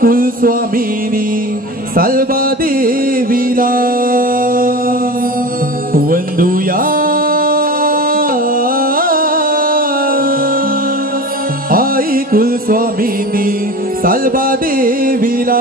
कुलस्वामिनी सालबा देवीला वंदूया आई कुलस्वामिनी सालबा देवीला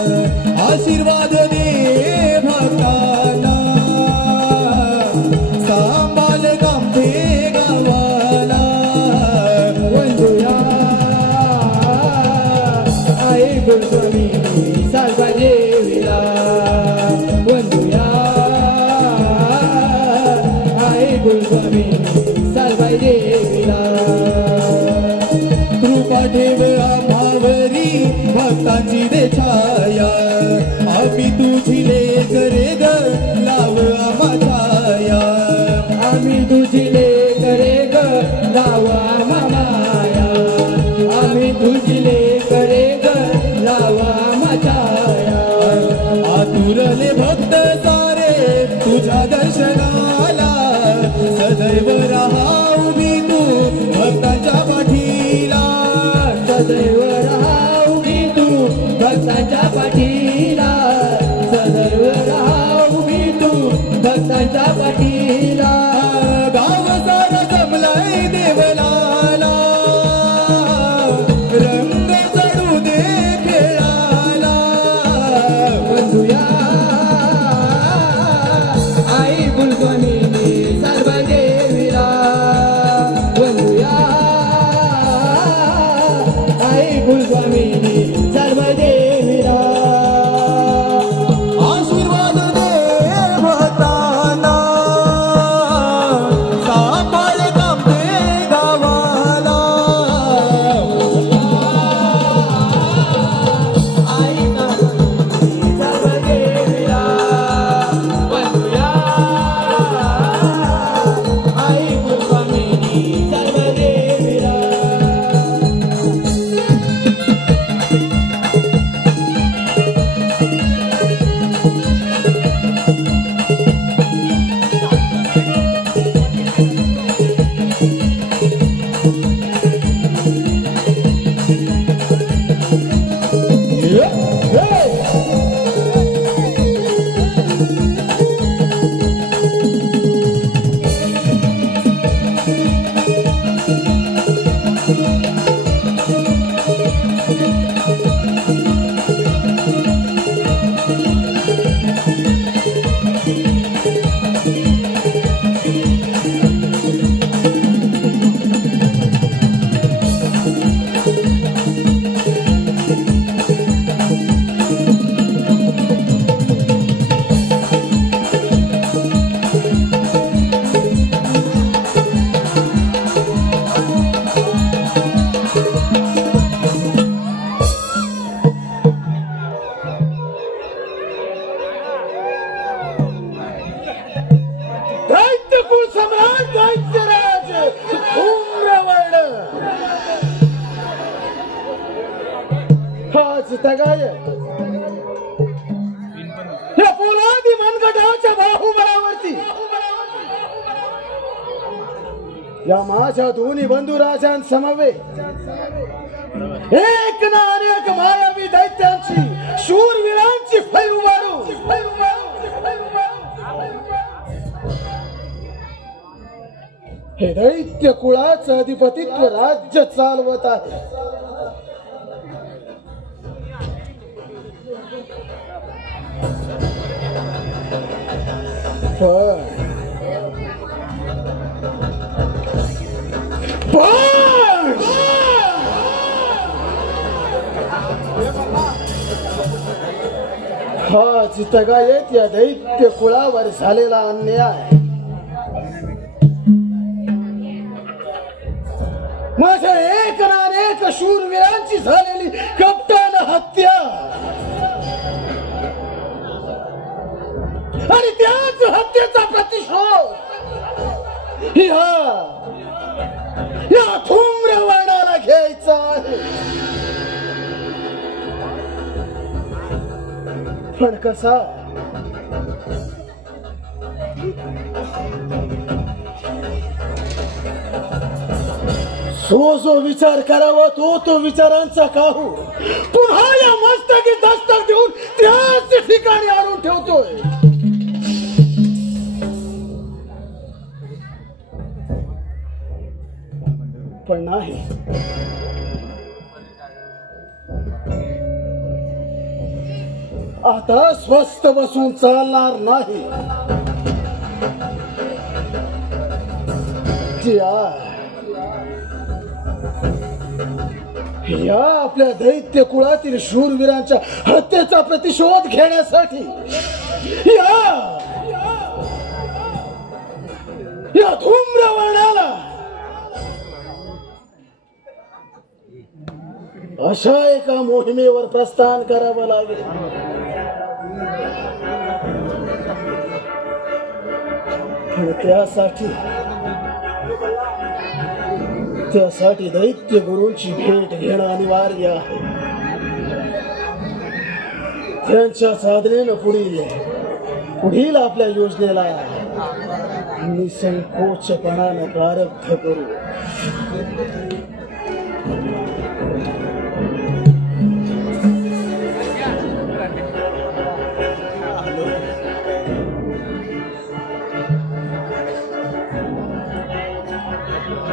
आशीर्वाद दे भक्तांना सांभाळ गांभे गावाला वंदूया आई कुलस्वामिनी सालबा देवीला वंदूया आई कुलस्वामिनी सालबा देवीला कृपा ठेव आम्हावरी भक्तांची दे छाया आम्ही तुझी लेक रे ग लाव आम्हा छाया आम्ही तुझी लेक रे ग लाव आम्हा माया आम्ही तुझी लेक रे ग लाव आम्हा छाया आतुरले भक्त सारे तुझ्या दर्शनाला सदैव राहा उभी तू भक्तांच्या पाठीला सदैव राहा उभी तू भक्तांच्या पाठीला सदैव राहा उभी तू भक्तांच्या पाठीला गाव सारा जमलाय देवलाला रंग चढू दे खेळाला वंदूया आई कुलस्वामिनी सालबा देवीला वंदूया आई कुलस्वामिनी सालबा देवीला आशीर्वाद दे भक्तांना सांभाळ गांभे गावाला आई कुलस्वामिनी सालबा देवीला वंदूया आई कुलस्वामिनी सालबा देवीला दैत्य कुल सम्राट दैत्यराज उम्रवर्ण हाच तगाय या पोलादी मनगटाच्या बाहुबळावरती या माझ्या दोन्ही बंधुराजांसमवे एक ना अनेक मायावी दैत्यांची शूरवीरांची फै उभारू हे दैत्य कुळाचं अधिपतित्व राज्य चालवत आहे हा चितगायत या दैत्य कुळावर झालेला अन्याय माझ्या एक ना अनेक शूरवीरांची झालेली कपटान हत्या आणि त्याच हत्येचा प्रतिशोध या धूम्रवर्णाला घ्यायचा आहे. पण कसा जो विचार करावा तो विचारांचा काहू पुन्हा या मस्तकी दस्तक देऊन त्याच ठिकाणी आणून ठेवतोय. पण नाही आता स्वस्थ बसून चालणार नाही. या आपल्या दैत्य कुळातील शूरवीरांच्या हत्येचा प्रतिशोध घेण्यासाठी या धूम्रवर्णाला अशा एका मोहिमेवर प्रस्थान करावं लागेल. पण त्यासाठी दैत्य गुरूंची भेट घेणं अनिवार्य आहे. त्यांच्या साधनेनं पुढील आपल्या योजनेला निसंकोचपणानं प्रारब्ध करू.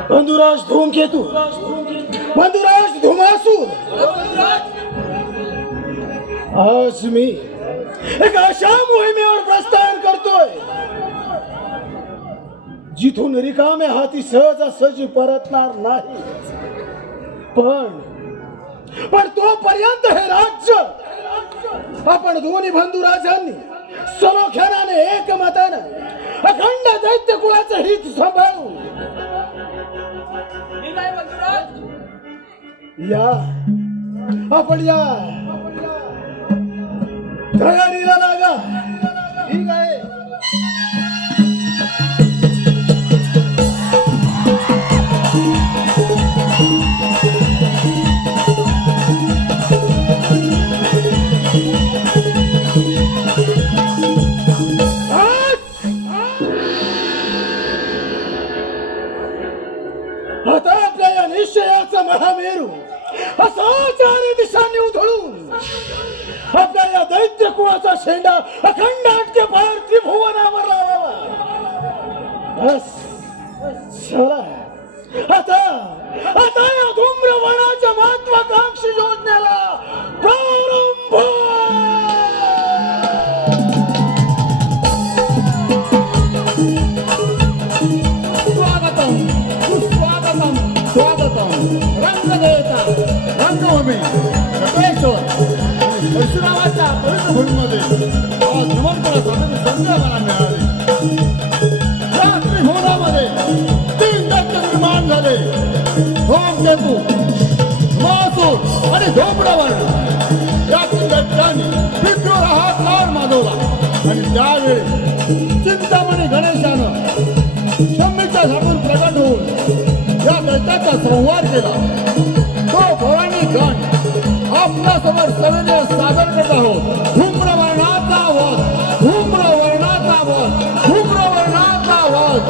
बंधुराज धूमकेतू, बंधुराज धुमासूर, आज मी एक अशा मोहिमेवर प्रस्थान करतोय जिथून रिकाम्या हाती सहजासहजी परतणार नाही. पण तोपर्यंत हे राज्य आपण दोन्ही बंधुराजांनी सलोख्याने एकमतानं अखंड दैत्य कुळाचं हित सांभाळू. आपण या तयारीला लागा. ठीक आहे. आता आपल्या या निश्चयाचा महामेरू असा चारी दिशांनी उधळून आपल्या या दैत्य कुळाचा शेंडा अखंड अटके पार त्रिभुवनावर लावावा. बस चला आता या धूम्रवर्णाच्या महत्वाकांक्षी योजनेला प्रारंभ. स्वागतम रंगदेवता रंगभूमी कटेश्वर परशुरामाच्या पवित्र भूमीमध्ये आज धुमंतरा स्वामी संग्रामाला मिळाले. या त्रिभुवनामध्ये 3 दैत्य निर्माण झाले. धूमकेतू, धुमासूर आणि धूम्रवर्ण या 3 दैत्यांनी पृथ्वीवर हाहाकार माजवला आणि त्यावेळी चिंतामणी गणेशानं शंभीच्या झाडून प्रगट होऊन या दैत्याचा संहार केला. तो पौराणिक गण आपल्यासमोर सविनय सादर करत आहोत. धूम्रवर्णाचा वध, धूम्रवर्णाचा वध, धूम्रवर्णाचा वध.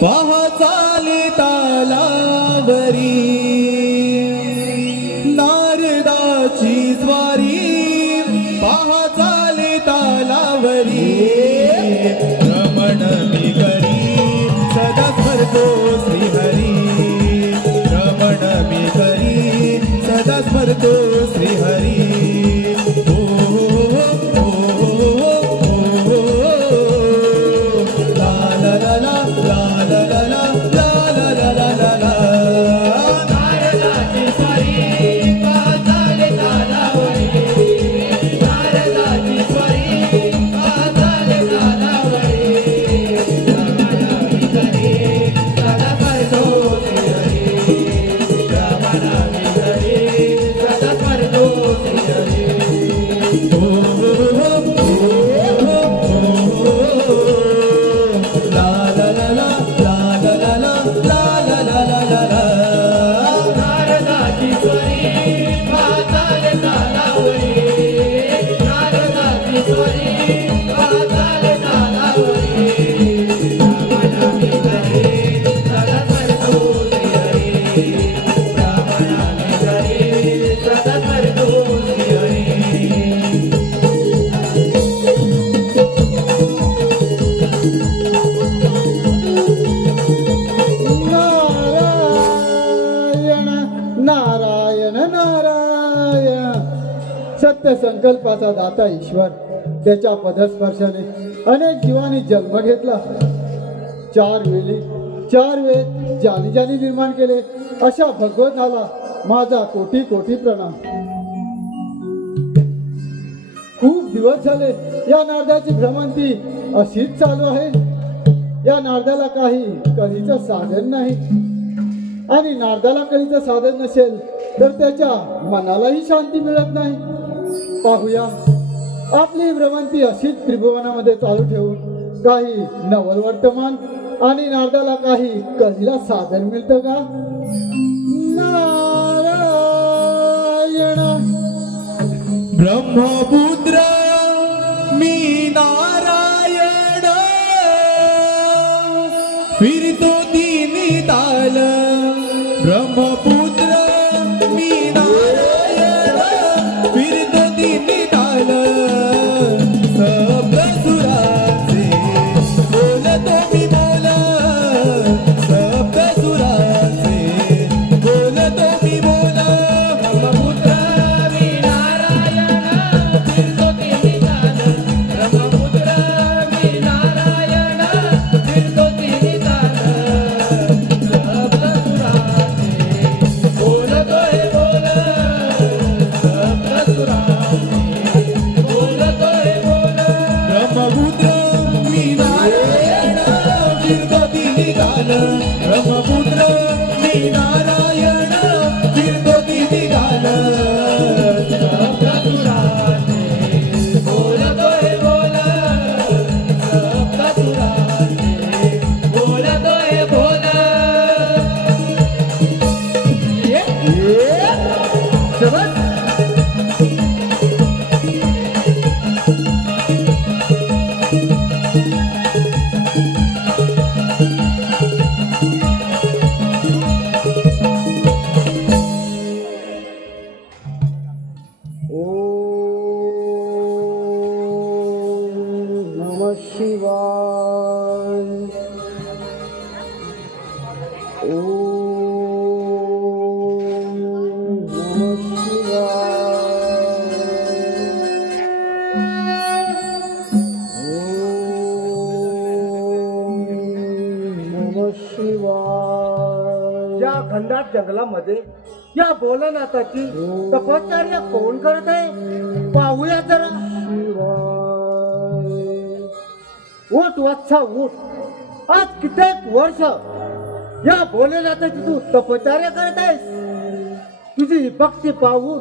पहा चाले तालावरी नारदाची ज्वारी पहा चाले तालावरी रमण मी करी सदा स्मरतो श्रीहरी रमण मी करी सदा स्मरतो श्रीहरी सत्य संकल्पाचा दाता ईश्वर त्याच्या पदस्पर्शाने अनेक जीवांनी जन्म घेतला. 4 वेद ज्यानी ज्यानी निर्माण केले अशा भगवंताला माझा कोटी कोटी प्रणाम. खूप दिवस झाले या नारदाची भ्रमंती अशीच चालू आहे. या नारदाला काही कधीचं साधन नाही आणि नारदाला कधीचं साधन नसेल तर त्याच्या मनालाही शांती मिळत नाही. पाहूया आपली भ्रमंती अशीच त्रिभुवनामध्ये चालू ठेवून काही नवल वर्तमान आणि नारदाला काही कधीला साधन मिळतं का. नारायण ब्रह्मपुत्र मी नारायण फिरतो तिन्ही ताल ब्रह्मपुत्र मी नारायण फिरतो तिन्ही ताल सप्त सुरांचे बोलतो मी बोल सप्त सुरांचे बोलतो मी बोल ब्रह्मपुत्र मी नारायण फिरतो तिन्ही ताल ब्रह्मपुत्र मी नारायण फिरतो तिन्ही ताल सप्त सुरांचे बोलतो हे बोल सप्त सुरांचे बोलतो हे बोल ब्रह्मपुत्र मी नारायण फिरतो तिन्ही ताल ब्रह्मपुत्र मी नारायण फिरतो तिन्ही ताल सप्त सुरांचे बोलतो हे बोल सप्त सुरांचे बोलतो हे बोल. नमः शिवाय. नमः शिवाय. नमः शिवाय. या खंडात जंगलामध्ये या भोलेनाथाची तपश्चर्या कोण करत आहे पाहूया जरा. उठ वत्सा उठ. आज कित्येक वर्ष या भोलेनाथाची तू तपश्चर्या करत आहेस. तुझी भक्ती पाहून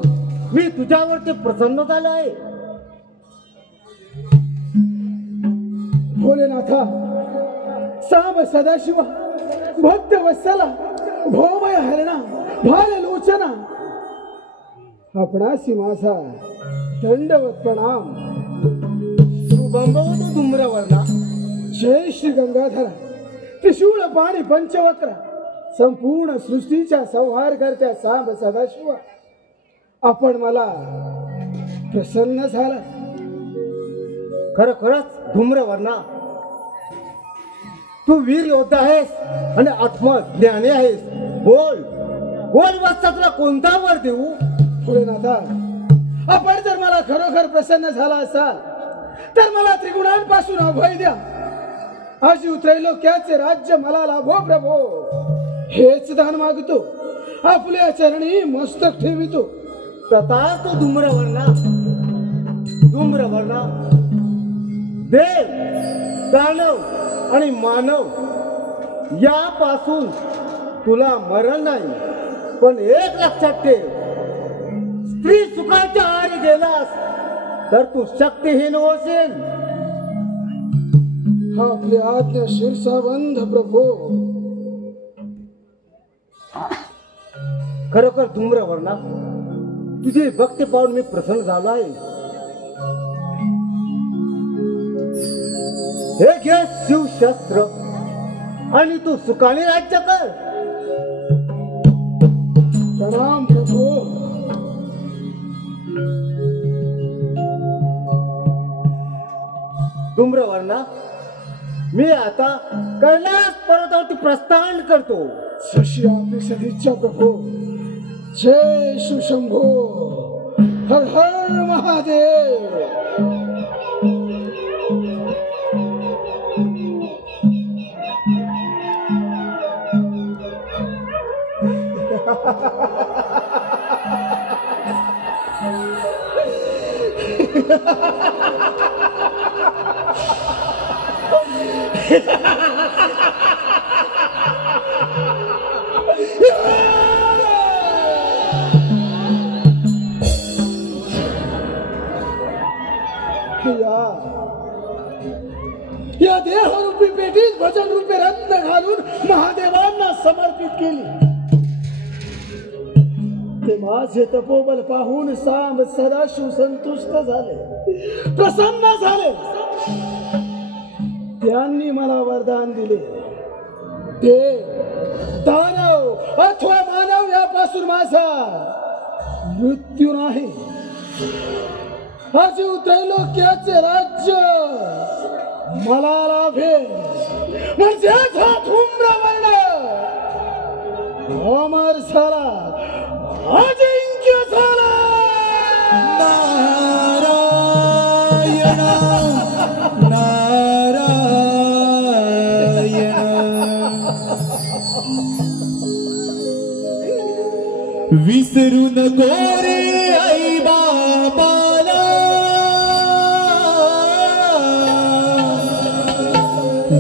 मी तुझ्यावरती प्रसन्न झालो आहे. भोलेनाथा साम सदाशिव भक्त वत्सला भोमय हरणा भाल लोचना आपणासी माझा दंडवत प्रणाम. सुबंबवतो धूम्रवर्णा जय श्री गंगाधरा त्रिशूळ पाणी पंचवक्र संपूर्ण सृष्टीच्या संहार करत्या सांब सदाशिव, आपण मला प्रसन्न झाला. खरोखरच धूम्रवर्णा, तू वीर योद्धा आहेस आणि आत्मज्ञानी आहेस. बोल बोल वाचता तुला कोणता वर देऊ? भोलेनाथा, आपण जर मला खरोखर प्रसन्न झाला असाल तर मला त्रिगुणांपासून अभय द्या. आजीव त्रैलोक्याचे राज्य मला लाभो प्रभो, हेच दान मागतो. आपल्या चरणी मस्तक ठेवितो. तथाच तो धूम्रवर्णा. धूम्रवर्णा, देव, दानव आणि मानव यापासून तुला मरण नाही. पण एक लक्षात ठेव, स्त्री सुखाच्या आहारी गेलास तर तू शक्तिहीन होशील. आपली आज्ञा शिरसाबंध प्रभो. खरोखर धूम्रवर्णा, तुझी भक्ती पाहून मी प्रसन्न झालो आहे. हे घे शिवशस्त्र आणि तू सुखाने राज्य कर. प्रणाम प्रभो. धूम्रवर्णा, मी आता कैलास पर्वतावरती प्रस्थान करतो. शशी आपली सदिच्छा प्रभो. जय शिवशंभो. हर हर महादेव. या देहरूपी पेटीत भजन रूपे रत्न घालून महादेवांना समर्पित केली. ते माझे तपोबल पाहून सांब सदाशिव संतुष्ट झाले, प्रसन्न झाले. त्यांनी मला वरदान दिले. देव, दानव अथवा मानव यापासून माझा मृत्यू नाही. आजीव त्रैलोक्याचे राज्य मला लाभेल. म्हणजेच हा धूम्रवर्ण अमर झाला, अजिंक्य झाला. नारायण नारायण. विसरू नको रे आई बाबाला,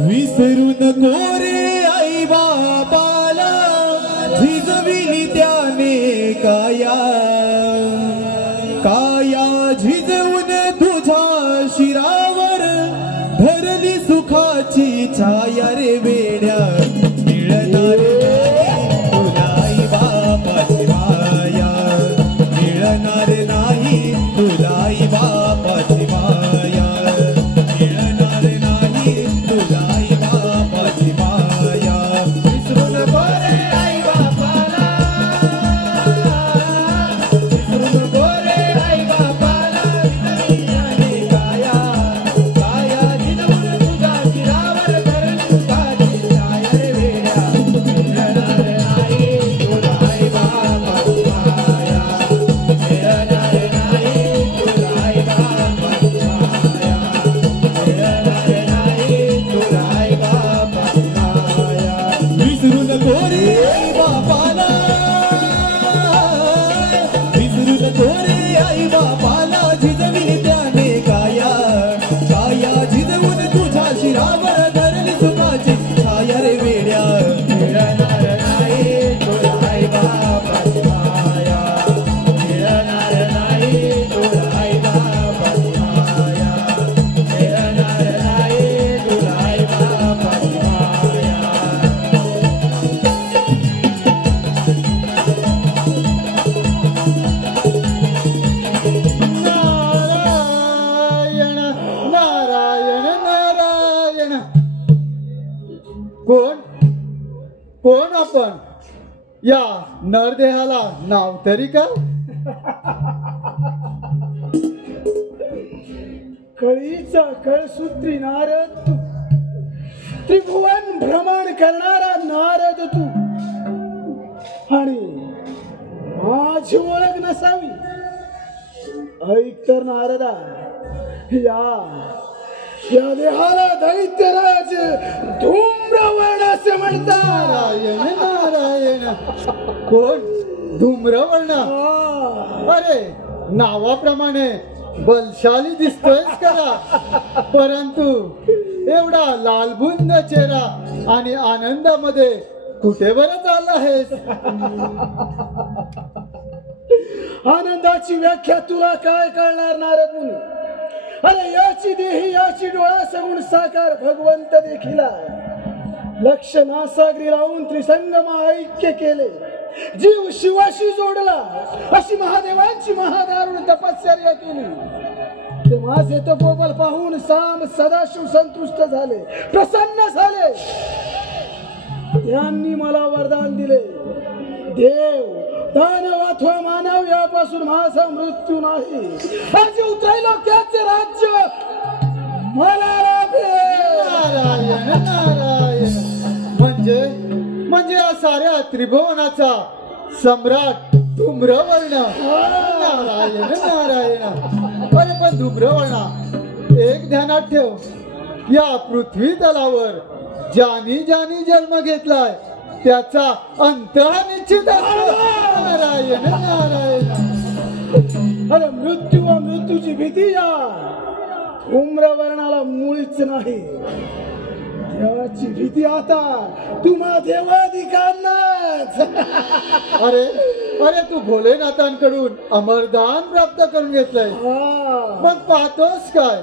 विसरू नको रे आई बाबाला. झिजविली त्याने काया, काया झिजवून तुझ्या शिरावर धरली सुखाची छाया रे वेड्या. मिळणार तुला आई बाबाची माया, मिळणार नाही तुला आई बाबाची माया, मिळणार नाही तुला आई बाबाची माया. कोण आपण? या नरदेहाला नाव तरी का? कळीचा कळसूत्री नारद तू, त्रिभुवन भ्रमण करणारा नारद तू, आणि माझी ओळख नसावी? ऐक तर नारदा, या देहाला दैत्यराज धूम्रवर्ण असे म्हणतात. नारायण नारायण. कोण? धूम्रवर्ण? अरे नावाप्रमाणे बलशाली दिसतोयस करा, परंतु एवढा लालबुंद चेहरा आणि आनंदामध्ये कुठे बरं चालला आहेस? आनंदाची व्याख्या तुला काय कळणार नारद मुनी? अरे याची देही याची डोळा सगुण साकार भगवंत देखील लक्ष नासागरी लावून त्रिसंगमा ऐक्य केले, जीव शिवाशी जोडला, अशी महादेवांची महादारुण तपश्चर्या केली. ते माझे तपोबल पाहून साम सदाशिव संतुष्ट झाले, प्रसन्न झाले. त्यांनी मला वरदान दिले, देव दानव अथवा मानव यापासून माझा मृत्यू नाही, आज त्रैलोक्याचे राज्य मला लाभेल. नारायण नारायण. म्हणजे या साऱ्या त्रिभुवनाचा सम्राट धूम्रवर्ण. नारायण नारायण. अरे पण धूम्रवर्णा, एक ध्यानात ठेव, या पृथ्वी तलावर ज्यानी ज्यानी जन्म घेतलाय त्याचा अंत हा निश्चित असतो. नारायण नारायण. अरे मृत्यू व मृत्यूची भीती या धूम्रवर्णाला मुळीच नाही. देवाची भीती आता तुम्हा देवाधिकांनाच. अरे तू भोलेनाथांकडून अमरदान प्राप्त करून घेतलंय, मग पाहतोस काय?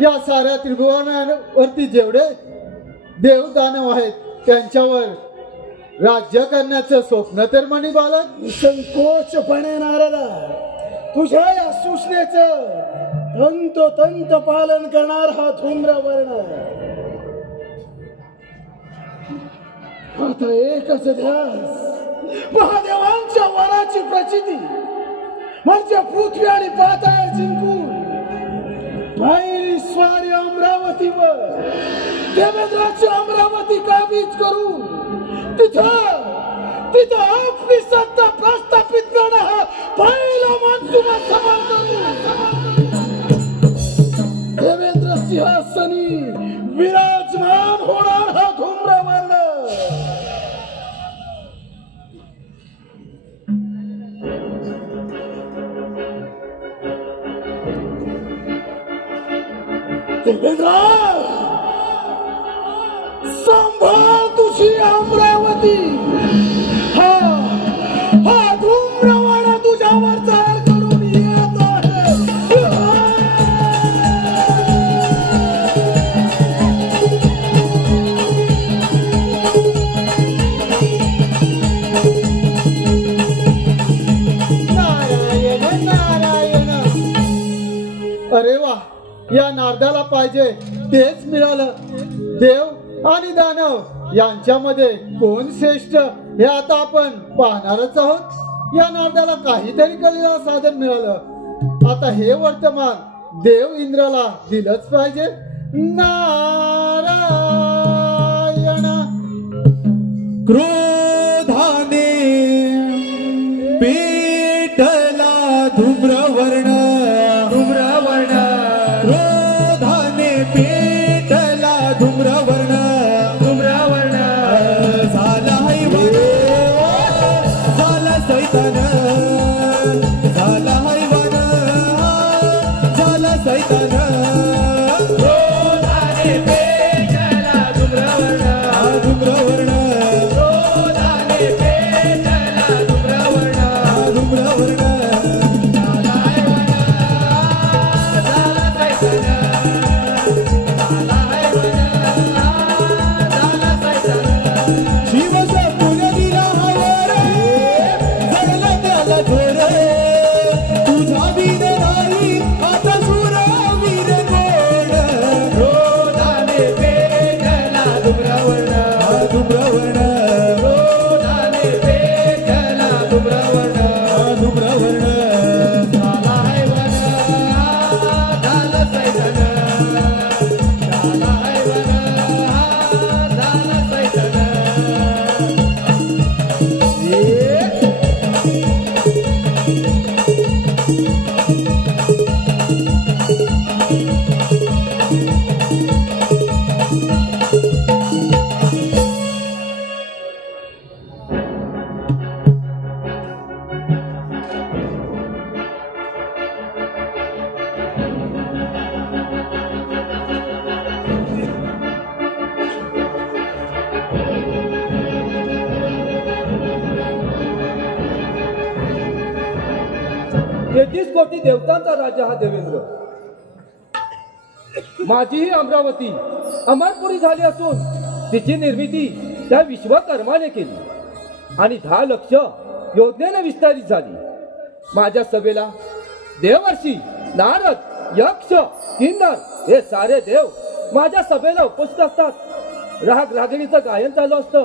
या साऱ्या त्रिभुवनावरती जेवढे देव दानव आहेत त्यांच्यावर राज्य करण्याचं स्वप्न तर म्हणी बालक. संकोचपणे नारदा, तुझ्या या सूचनेचं तंतोतंत पालन करणार हा धूम्रवर्ण. आता एकच ध्यास, महादेवांच्या वराची प्रचिती म्हणजे पृथ्वी आणि पाताळ जिंकून पहिली स्वारी अमरावतीवर देवेंद्राची अमरावती काबीज करून तिथं आपली सत्ता प्रस्थापित करणं हा पहिला मनसुबा सफल करू. देवेंद्र सिंहासनी विराजमान होणार हा धूम्रवर्ण. देवेंद्र, सांभाळ तुझी अमरावती. हा धूम्रवर्ण तुझ्यावर चाल करून येत आहे. नारायण नारायण. अरे वा, या नारदाला पाहिजे तेच मिळालं. देव आणि दानव यांच्यामध्ये कोण श्रेष्ठ हे आता आपण पाहणारच आहोत. या नारदाला काहीतरी कलेला साधन मिळालं, आता हे वर्तमान देव इंद्राला दिलंच पाहिजे. नारायण. क्रोधाने पेटला धूम्रवर्ण. क्रोधाने पेटला धूम्रवर्ण. झाला हैवान, झाला सैतान, झाला हैवान, झाला सैतान. क्रोधाने पेटला धूम्रवर्ण. क्रोधाने पेटला धूम्रवर्ण. शिवस पुण्य दिला हवर, जगलं 33 कोटी देवतांचा राजा हा देवेंद्र. माझी ही अमरावती अमरपुरी झाली असून तिची निर्मिती त्या विश्वकर्माने केली आणि 10 लक्ष योजनेने विस्तारित झाली. माझ्या सभेला देवर्षी, नारद, यक्ष, किन्नर हे सारे देव माझ्या सभेला उपस्थित असतात. राग रागिणीचं गायन चालू असतं.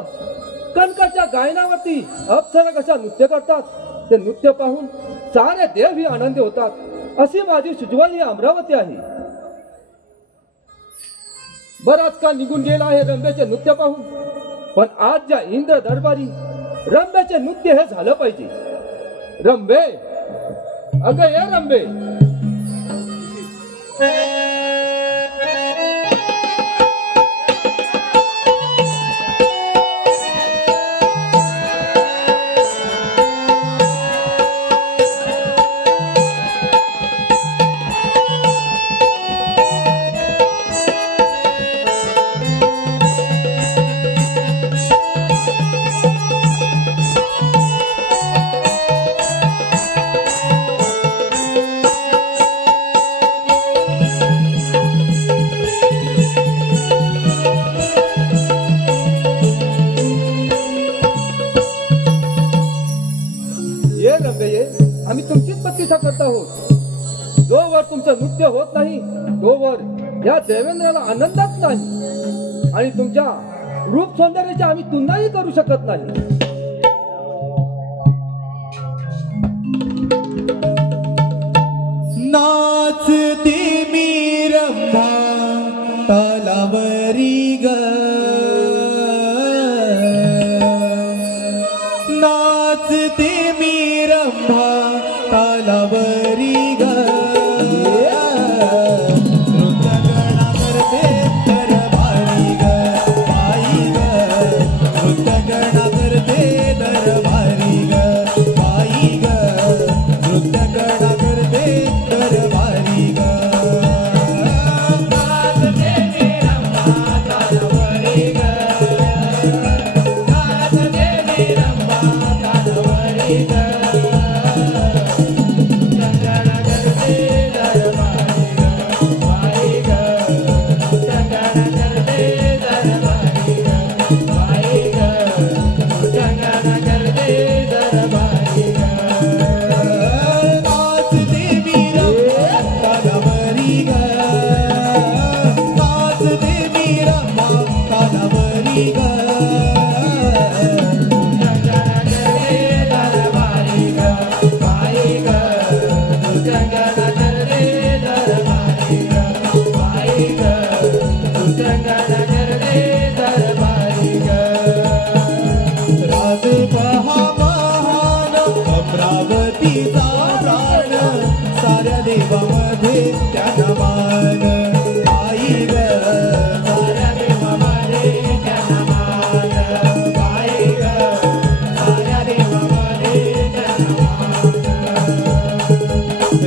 कणकाच्या गायनावरती अप्सरा कशा नृत्य करतात ते नृत्य पाहून सारे देव ही आनंदी होतात. अशी माझी सुजवल ही अमरावती आहे. बराच काळ निघून गेला आहे रंभेचे नृत्य पाहून, पण आज ज्या इंद्र दरबारी रंभेचे नृत्य हे झालं पाहिजे. रंभे, अगं ये रंभे. आम्ही तुमचीच प्रतीक्षा करत आहोत. जोवर तुमचं नृत्य होत नाही तोवर या देवेंद्राला आनंदच नाही आणि तुमच्या रूप सौंदर्याची आम्ही तुलनाही करू शकत नाही. नाचते मी रंभा तालावरी ग, नाचते मी रंभा तालावरी ग. नृत्यगणा करते दरबारी ग, बाई ग. नृत्यगणा करते दरबारी ग, बाई ग. नृत्यगणा करते दरबारी ग. नाचते मी रंभा तालावरी ग, नाचते मी रंभा तालावरी ग. अमरावतीचा प्राण साऱ्या देवामध्ये त्याचा मान, बाई ग. साऱ्या देवामध्ये त्याचा मान, बाई ग. साऱ्या देवामध्ये त्याचा मान.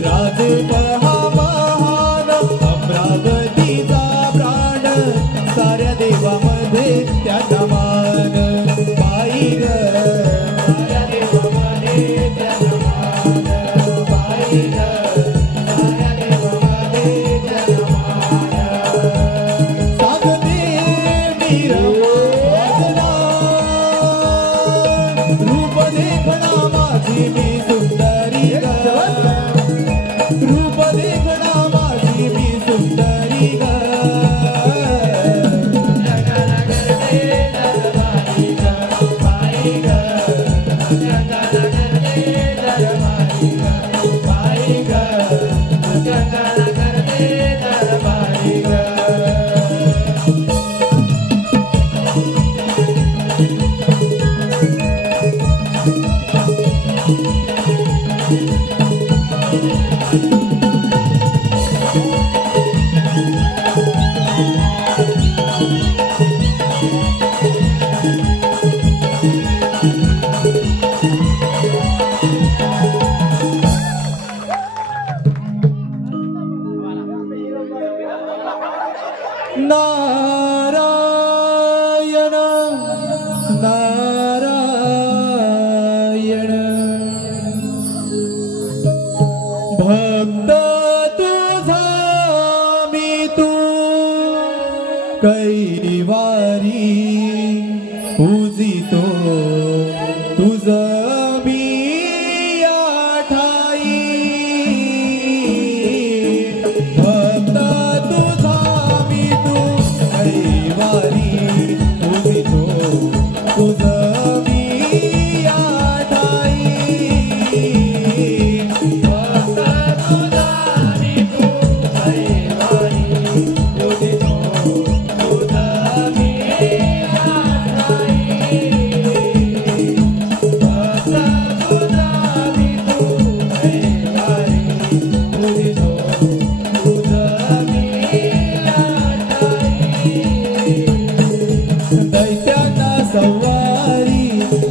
राजे पहा महान अमरावतीचा प्राण साऱ्या देवामध्ये त्याचा मान, बाई ग. रूप देखना माझी मी सुंदरी ग, रूप देखना माझी मी सुंदरी ग.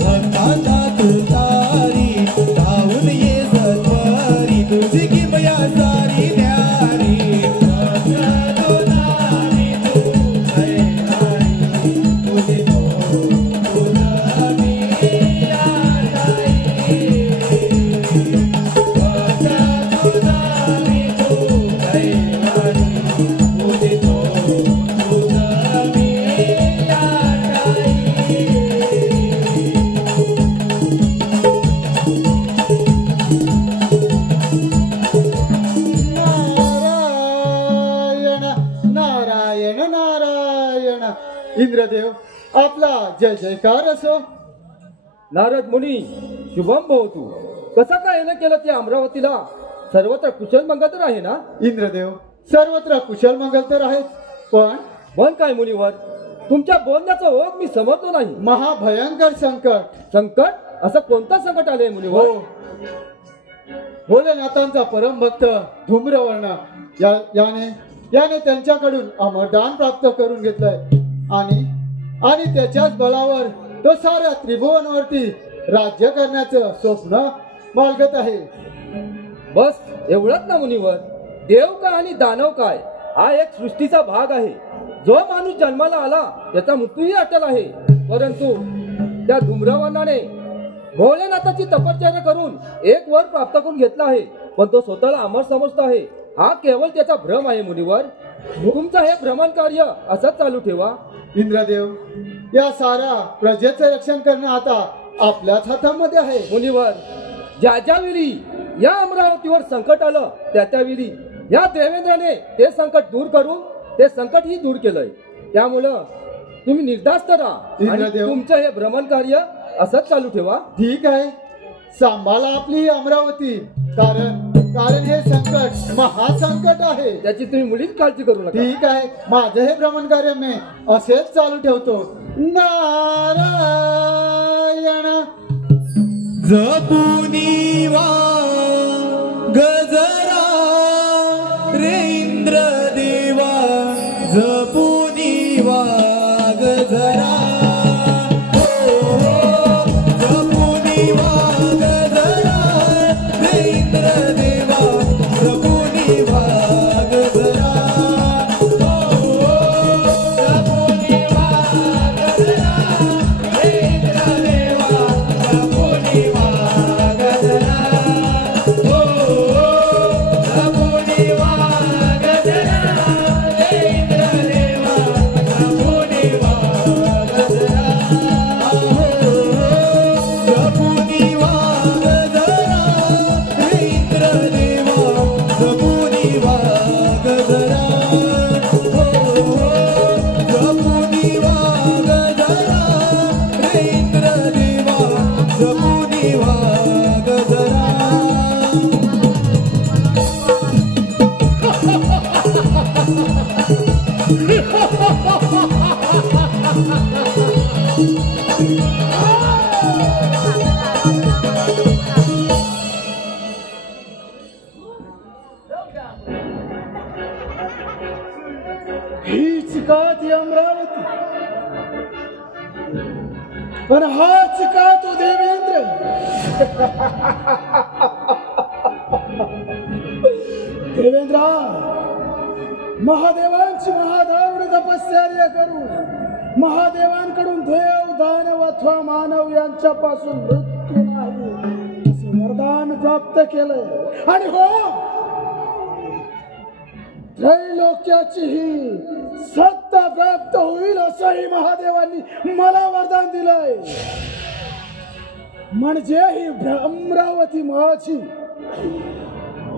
भक्तांना तुतारी धावून ये सत्वरी तुझी किमया सारी न्यारी तुझी नारायण नारायण नारायण. इंद्रदेव आपला जय जयकार असो. नारद मुनी शुभम भवतु. कसा काय न केलं ते अमरावतीला सर्वत्र कुशल मंगल तर आहे ना? इंद्रदेव सर्वत्र कुशल मंगल तर आहेच, पण काय मुनीवर, तुमच्या बोलण्याचा ओघ मी समजतो नाही. महाभयंकर संकट. संकट? असं कोणतं संकट आलंय मुनीवर? भोलेनाथांचा परमभक्त धूम्रवर्ण याने त्यांच्याकडून अमरदान प्राप्त करून घेतलंय आणि त्याच्याच बळावर तो साऱ्या त्रिभुवनवरती राज्य करण्याचं स्वप्न बाळगत आहे. बस एवढंच ना मुनीवर? देव काय आणि दानव काय हा एक सृष्टीचा भाग आहे. जो माणूस जन्माला आला त्याचा मृत्यूही अटल आहे. परंतु त्या धूम्रवर्णाने भोलेनाथाची तपश्चर्या करून एक वर प्राप्त करून घेतला आहे, पण तो स्वतःला अमर समजतो आहे. हा केवळ त्याचा भ्रम आहे मुनीवर. तुमचं हे भ्रमण कार्य असंच चालू ठेवा. इंद्रदेव या साऱ्या प्रजेचं रक्षण करणं आता आपल्याच हातामध्ये आहे. मुनीवर, ज्या वेळी या अमरावतीवर संकट आलं त्या वेळी या देवेंद्राने ते संकट दूर करून ते संकट ही दूर केलंय. त्यामुळं तुम्ही निर्धास्त राहा आणि इंद्रदेव. तुमचं हे भ्रमण कार्य असंच चालू ठेवा. ठीक आहे, सांभाळा आपली ही अमरावती. कारण हे संकट महासंकट आहे. त्याची तुम्ही मुलीच काळजी करू नका. ठीक आहे, माझं हे भ्रमण कार्य मी असेच चालू ठेवतो. नारायण जपुनी वा गजरा रे इंद्र देवा जपुनी वा गजरा जपुनी वा गजरा रे इंद्र देवा जपुनी वा गजरा जपुनी वा गजरा रे इंद्र देवा जपुनी हीच का ती अमरावती पण हाच का तो देवेंद्र? देवेंद्रा, महादेवांची महादारुण तपश्चर्या करून महादेवांकडून देव दानव अथवा मानव यांच्यापासून मृत्यू नाही असं वरदान प्राप्त केलंय. आणि हो, त्रैलोक्याची ही सत्ता प्राप्त होईल असंही महादेवांनी मला वरदान दिलंय. म्हणजे ही अमरावती माझी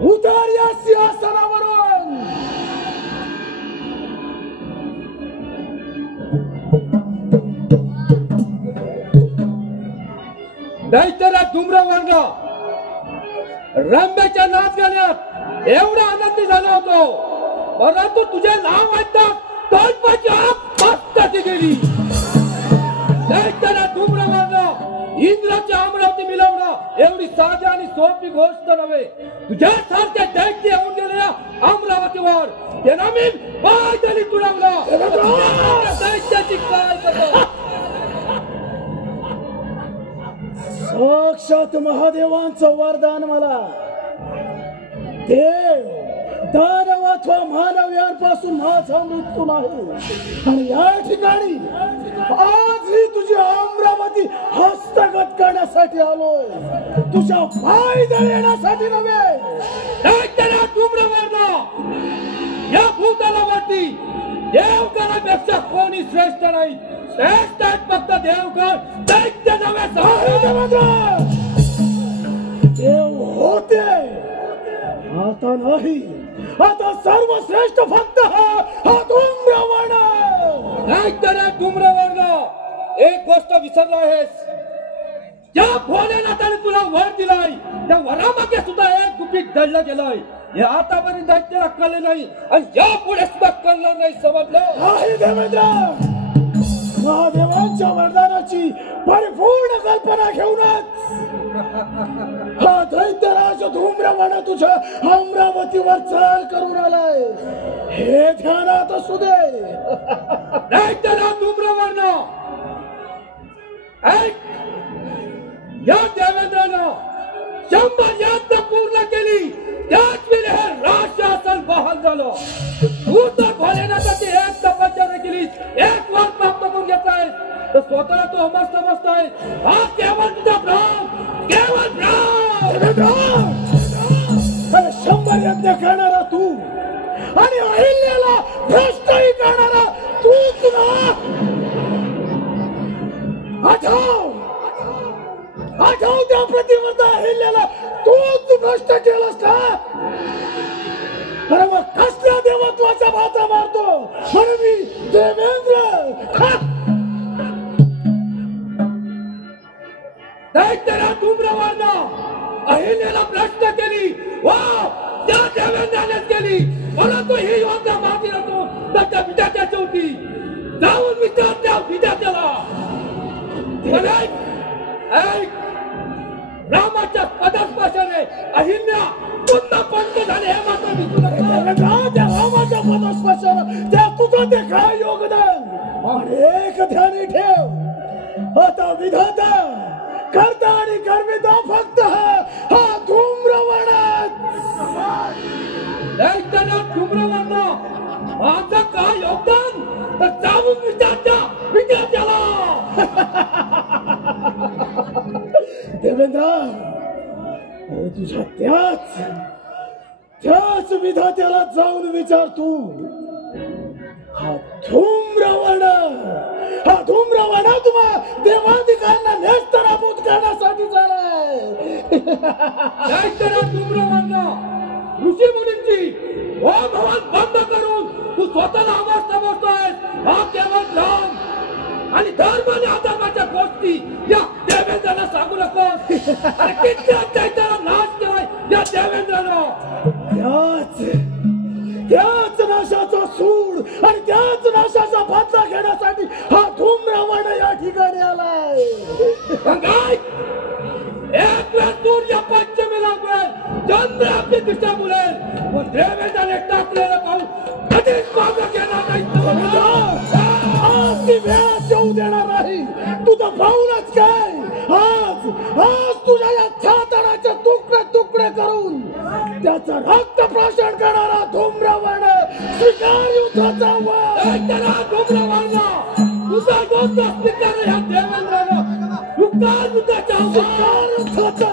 उतर या सिंहासनावरून. नाहीतर धूम्रवर्ण रंब्याच्या नाच गाण्यात एवढा आनंदी झाला होतो, परंतु तुझे नाव ऐकता कल्पाची आग मस्तती गेली. नाहीतर धूम्रवर्ण इंद्राची अमरावती मिळवणं एवढी साधी आणि सोपी गोष्ट नव्हे. तुझ्यासारख्या दैत्य येऊन गेलेल्या अमरावतीवर त्यांना मी पायदळी तुडवलं. दैत्याची काय करतो? साक्षात महादेवांचं वरदान मला देव दानव अथवा मानव यांपासून माझा मृत्यू नाही. आणि या ठिकाणी आज ही तुझी अमरावती हस्तगत करण्यासाठी आलोय, तुझ्या पाय येण्यासाठी नव्हे. या भूतलावरती देवगणापेक्षा कोणी श्रेष्ठ नाही. श्रेष्ठ आहेत फक्त देवगण, दैत्य नव्हे. देव होते आता नाही, आता सर्वश्रेष्ठ फक्त हा धूम्रवर्ण. धूम्रवर्ण एक गोष्ट विसरला आहेस. ज्या भोलेनाथाने तुला वर दिलाय त्या वरामागे सुद्धा एक गुपित दडलं गेलंय. हे आतापर्यंत दैत्याला कळले नाही आणि यापुढे सुद्धा कळणार नाही. समजलं नाही देवेंद्र, महादेवांच्या वरदानाची परिपूर्ण कल्पना घेऊनच हा दैत्यराज धूम्रवर्ण तुझ्या अमरावतीवर चाल करून आलाय, हे ध्यानात असू दे. दैत्यराज धूम्रवर्ण या देवेंद्रानं 100 यातना पूर्ण केली, त्याच वेळी हे राजशासन बहाल झालं. तू तर भोलेनाथाची एक तपश्चर्या केली, एक वर प्राप्त करून घेतलाय, तर स्वतःला तू अमर समजतोय. हा केवळ तुझा भ्रम, केवळ भ्रम. 100 यज्ञ करणारा तू आणि अहिल्याला भ्रष्टही करणारा तूच ना. आठव त्या प्रतिवर्ता अहिल्याला तूच भ्रष्ट केलंस का? अरे मग कसल्या देवत्वाचा भाता मारतो म्हणून मी देवेंद्र. दैत्यराज धूम्रवर्ण अहिल्याला भ्रष्ट केली, वा त्या देवेंद्रानेच केली. परंतु ही योजना माझी नसून त्याच्या विद्यार्थ्याची होती. जाऊन विचार त्या विद्यार्थ्याला. रामाच्या पदस्पर्शाने अहिल्या पुन्हा पंच झाले हे मात्र दिसून त्या रामाच्या पदस्पर्शाने त्या तुझं ते काय योगदान. आणि एक ध्यानी ठेव, आता विधाता करता आणि कर्मिता फक्त हा धूम्रवर्ण. दैत्यराज धूम्रवर्ण माझं काय योगदान तर जाऊन विचारच्या विद्यार्थ्याला. देवेंद्र, तुझ्या त्याच विधात्याला जाऊन विचार तू. हा धूम्रवर्ण तुम्हा देवाधिकांना नेस्तनाबूत करण्यासाठी झालाय. दैत्यराज धूम्रवर्ण ऋषी मुनींची ओम हवन बंद करून तू स्वतःला अमर समजतोय. हा केवळ भ्रम आणि धर्म आणि अधर्माच्या गोष्टी या देवेंद्राला सांगू नकोस. कित्येक दैत्याला नाश केलाय या देवेंद्रानं. त्याच नाशाचा सूड आणि त्याच नाशाचा बदला घेण्यासाठी हा धूम्रवर्ण या ठिकाणी आलाय. एक वेळ सूर्य पंचमीला मिळेल, चंद्र आपली दिशा बुलेल, पण देवेंद्राने टाकलेलं पाऊल कधीच मागं घेणार नाही. आज ती वेळ येऊ देणार नाही. तुझं पाऊलच काय, आज तुझ्या या छातडाचे तुकडे तुकडे करून त्याचा रक्त प्राशन करणारा धूम्रवर्ण स्वीकार युद्धाचा धूम्रवर्ण तुझा गोष्ट स्वीकार या देवेंद्रानं स्वीकार युद्धाचा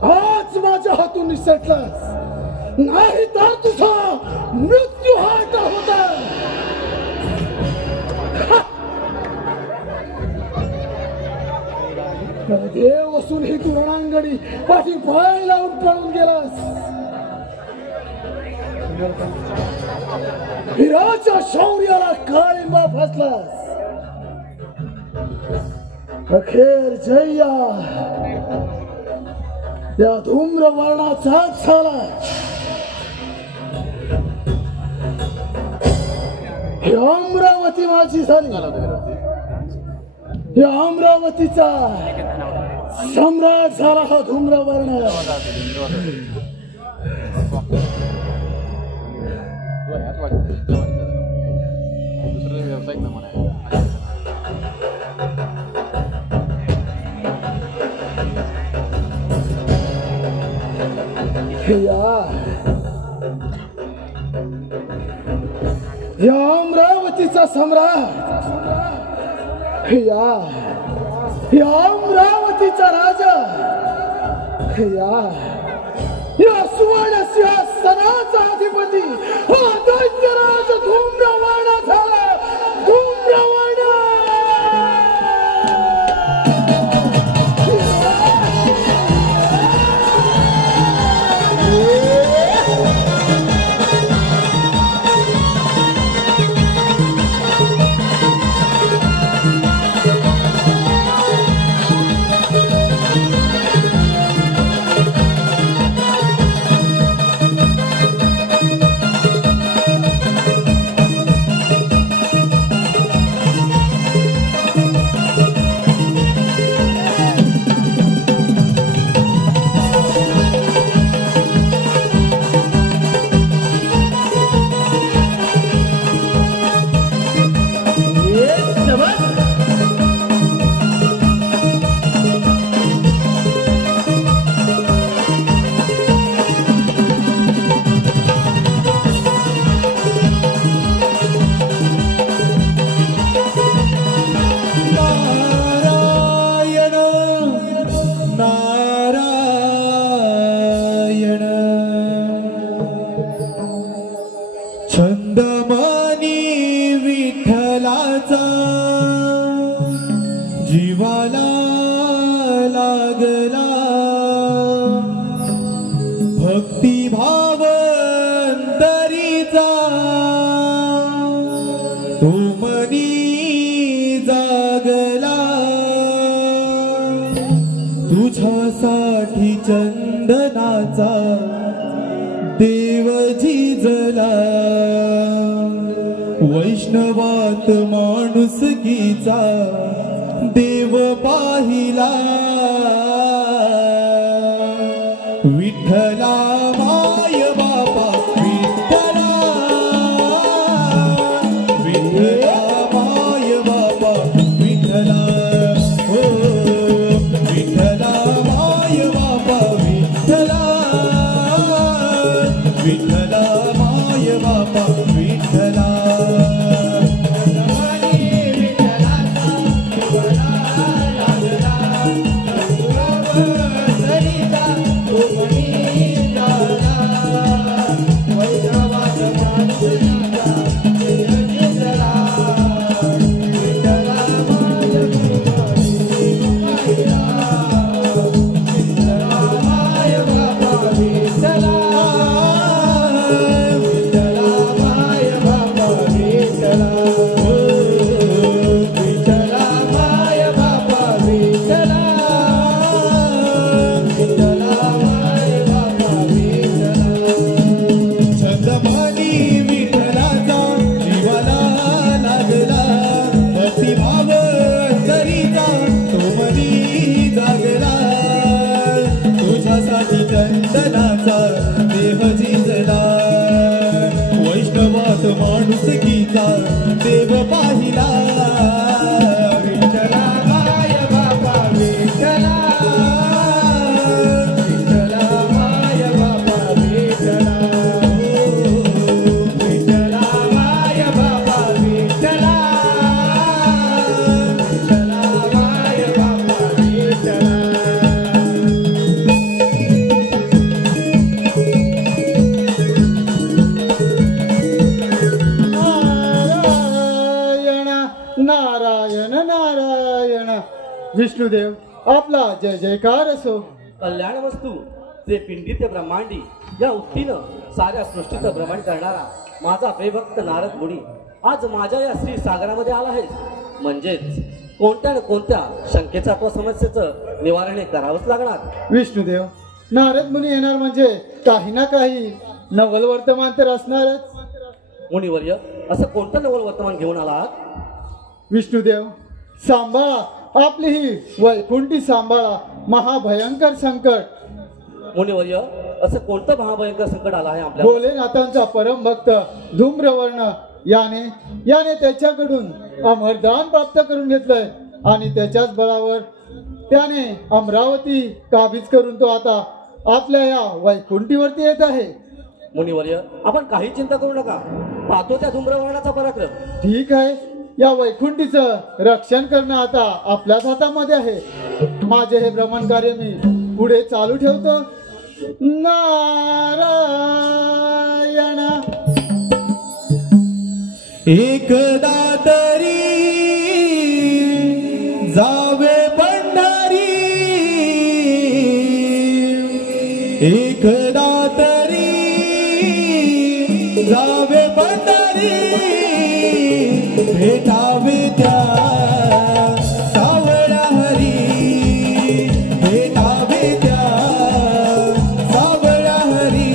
आज माझ्या हातून निसटलास नाही तर तुझा मृत्यू हाता होता. देव असून ही तू रणांगणी पाठी पाय लावून पळून गेलास. वीराच्या शौर्याला काळिंबा फासलास. अखेर जय्या या धूम्रवर्णाचाच झाला. ही अमरावती माझी झाली. या अमरावतीचा सम्राट झाला हा धूम्रवर्ण. या अमरावतीचा सम्राट, या अमरावतीचा राजा, या सुवर्ण सिंहासनाचा अधिपती हा दैत्यराज धूम्रवर्ण झाला. धूम्रवर्ण जीवाला लागला भक्तिभाव अंतरीचा तो मनी जागला तुझ्यासाठी चंदनाचा देव झिजला वैष्णवात माणुसकीचा देव पाहिला विठ्ठला माय बापा विठ्ठला विठ्ठला माय बापा विठ्ठला हो विठ्ठला माय बापा विठ्ठला विठ्ठला माय बापा विठ्ठला चंदनाचा देह झिजला वैष्णवात माणुसकीचा देव पाहिला विठ्ठला माय बाबा विठ्ठला विठ्ठला माय बाबा विठ्ठला विठ्ठला माय बाबा विठ्ठला विठ्ठला माय बाबा विठ्ठला नारायण नारायण विष्णुदेव आपला जय जयकार असो. कल्याण वस्तू जे पिंडित ब्रह्मांडी या उक्तीनं साऱ्या सृष्टीचं भ्रमण करणारा माझा प्रेभक्त नारद मुनी आज माझ्या या श्री सागरामध्ये आला आहे. म्हणजेच कोणत्या न कोणत्या शंकेचं अथवा समस्येचं निवारण हे करावंच लागणार. विष्णुदेव नारद मुनी येणार म्हणजे काही ना काही नवल वर्तमान तर असणारच. मुनिवर्य असं कोणतं नवल वर्तमान घेऊन आलात? विष्णुदेव सांभाळा आपली ही वैकुंठी सांभाळा महाभयंकर संकट. मुनिवर्य असं कोणतं महाभयंकर संकट आलं आहे आपल्या? भोलेनाथांचा परम भक्त धूम्रवर्ण याने त्याच्याकडून अमरदान प्राप्त करून घेतलंय आणि त्याच्याच बळावर त्याने अमरावती काबीज करून तो आता आपल्या या वैकुंठीवरती येत आहे. मुनिवर्य आपण काही चिंता करू नका. पाहतो त्या धूम्रवर्णाचा पराक्रम. ठीक आहे या वैकुंठीचं रक्षण करणं आता आपल्याच हातामध्ये आहे. माझे हे भ्रमण कार्य मी पुढे चालू ठेवतो. नारायण एकदा तरी जावे पंढरी एकदा तरी जावे पंढरी भेटावे त्या सावळ्या हरी भेटावे त्या सावळ्या हरी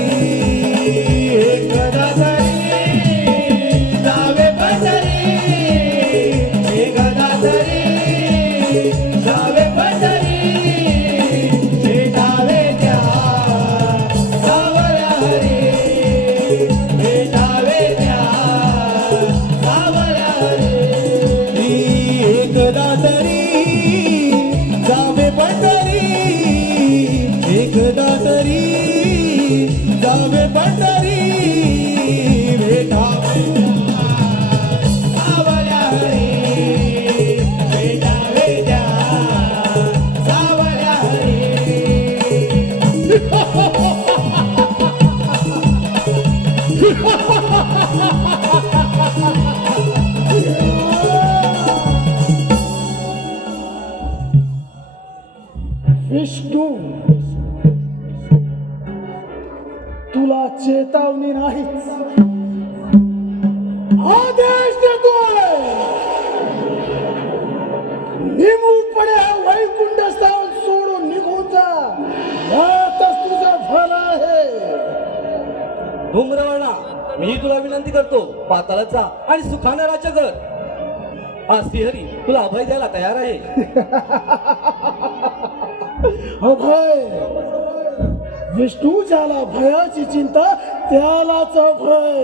एकदा तरी जावे पंढरी एकदा तरी जावे पंढरी भेटावे त्या सावळ्या हरी भेटावे त्या सावळ्या हरी एकदा तरी जावे पंढरी एकदा तरी जावे पंढरी भेटावे सावळ्या हरी भेटावे त्या सावळ्या हरी विष्णू तुला चेतावणी नाही आदेश देतोय. निमूटपणे हा वैकुंठ स्थान सोडून निघून जा. यातच तुझं फल आहे. धूम्रवर्णा मी तुला विनंती करतो पाताळात जा आणि सुखाने राज्य कर. आज श्रीहरी तुला अभय द्यायला तयार आहे. अभय विष्णू ज्याला भयाची चिंता त्यालाच अभय.